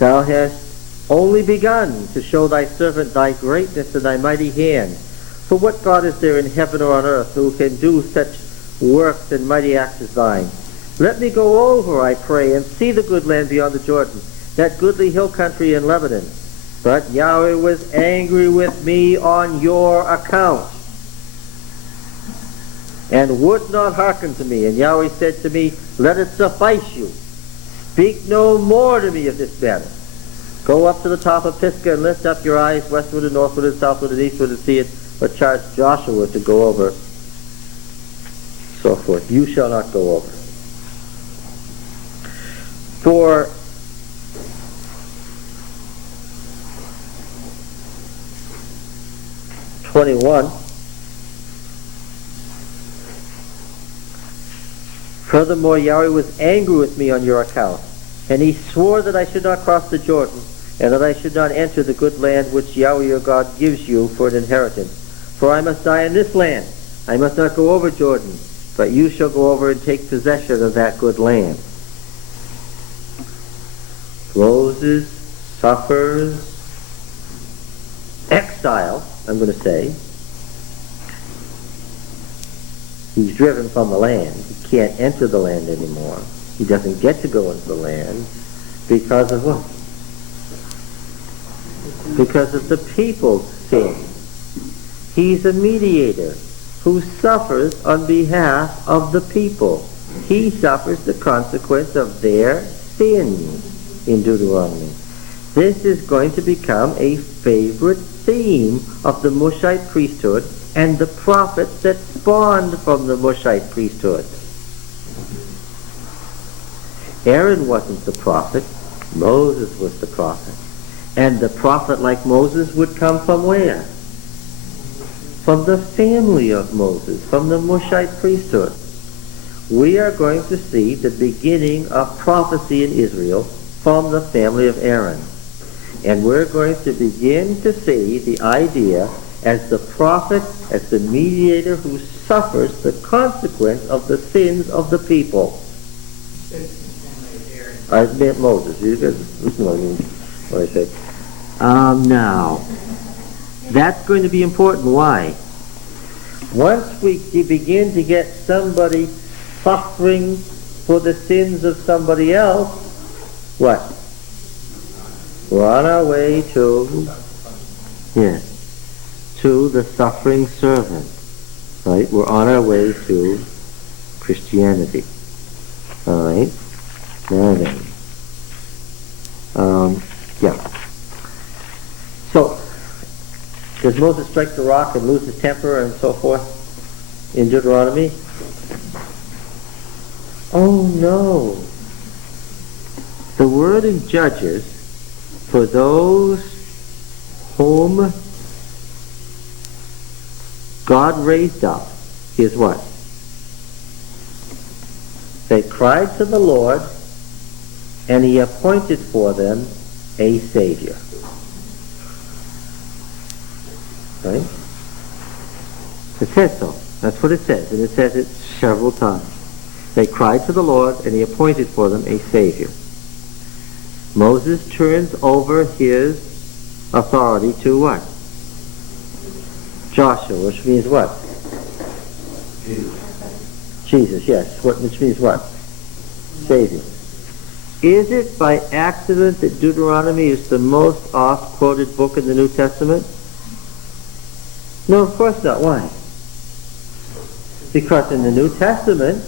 thou hast only begun to show thy servant thy greatness and thy mighty hand. For what God is there in heaven or on earth who can do such works and mighty acts as thine? Let me go over, I pray, and see the good land beyond the Jordan, that goodly hill country in Lebanon. But Yahweh was angry with me on your account, and would not hearken to me. And Yahweh said to me, let it suffice you. Speak no more to me of this matter. Go up to the top of Pisgah and lift up your eyes westward and northward and southward and eastward and see it, but charge Joshua to go over, so forth. You shall not go over. For '21, furthermore, Yahweh was angry with me on your account, and he swore that I should not cross the Jordan, and that I should not enter the good land which Yahweh your God gives you for an inheritance. For I must die in this land. I must not go over Jordan, but you shall go over and take possession of that good land. Moses suffers exile, I'm going to say. He's driven from the land. He can't enter the land anymore. He doesn't get to go into the land because of what? Because of the people's sin. He's a mediator who suffers on behalf of the people. He suffers the consequence of their sin in Deuteronomy. This is going to become a favorite theme of the Mushite priesthood and the prophets that spawned from the Mushite priesthood. Aaron wasn't the prophet. Moses was the prophet. And the prophet like Moses would come from where? From the family of Moses, from the Mushite priesthood. We are going to see the beginning of prophecy in Israel from the family of Aaron. And we're going to begin to see the idea as the prophet, as the mediator who suffers the consequence of the sins of the people. I meant Moses. You guys listen what I say. Now, that's going to be important. Why? Once we begin to get somebody suffering for the sins of somebody else, what? We're on our way to, to the suffering servant. Right? We're on our way to Christianity. All right? Now then. So, does Moses strike the rock and lose his temper and so forth in Deuteronomy? Oh no. The word in Judges, for those whom God raised up, is what? They cried to the Lord, and he appointed for them a Savior. Right? It says so. That's what it says. And it says it several times. They cried to the Lord, and he appointed for them a Savior. Moses turns over his authority to what? Joshua, which means what? Jesus, yes. Which means what? Savior. Is it by accident that Deuteronomy is the most oft-quoted book in the New Testament? No, of course not. Why? Because in the New Testament,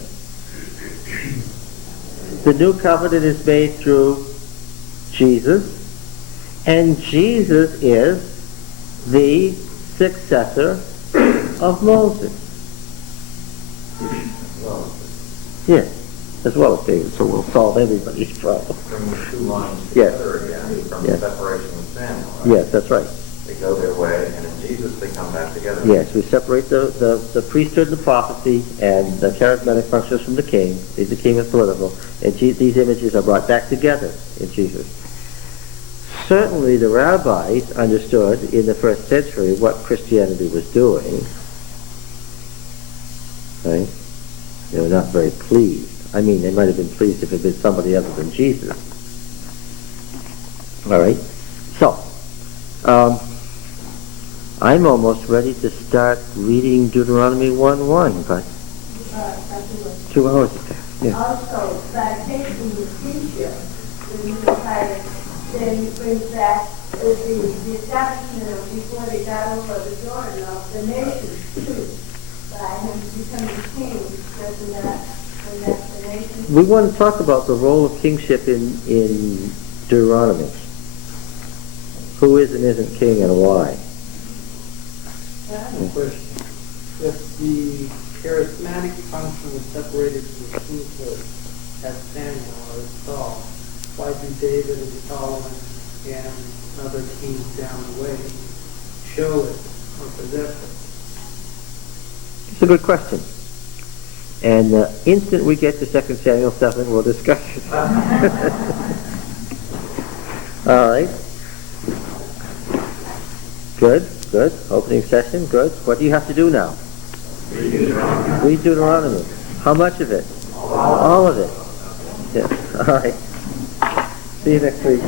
the new covenant is made through Jesus, and Jesus is the successor of Moses. Well, Yes, as well as David, so we'll solve everybody's problem. bring the two lines Yes. together again from Yes. the separation of Samuel, right? Yes, that's right. They go their way, and in Jesus they come back together. Yes, we separate the priesthood and the prophecy and the charismatic functions from the king. The king is political. And these images are brought back together in Jesus. Certainly the rabbis understood in the first century what Christianity was doing. Right? They were not very pleased. I mean, they might have been pleased if it had been somebody other than Jesus. All right? So, I'm almost ready to start reading Deuteronomy 1:1, but 2 hours have passed. Yeah. Also, by taking the kingship, the Messiah, then he brings back the establishment of before they got over the Jordan of the nations too. By him becoming king, doesn't that connect the nation? We want to talk about the role of kingship in Deuteronomy. Who is and isn't king and why? I have a question. If the charismatic function was separated from the kinghood as Samuel or as Saul, why do David and Solomon and other kings down the way show it or possess it? It's a good question. And the instant we get to 2 Samuel 7, we'll discuss it. All right. Good, good. Opening session, good. What do you have to do now? Read Deuteronomy. Read Deuteronomy. How much of it? All of it. Yes. All right. See you next week.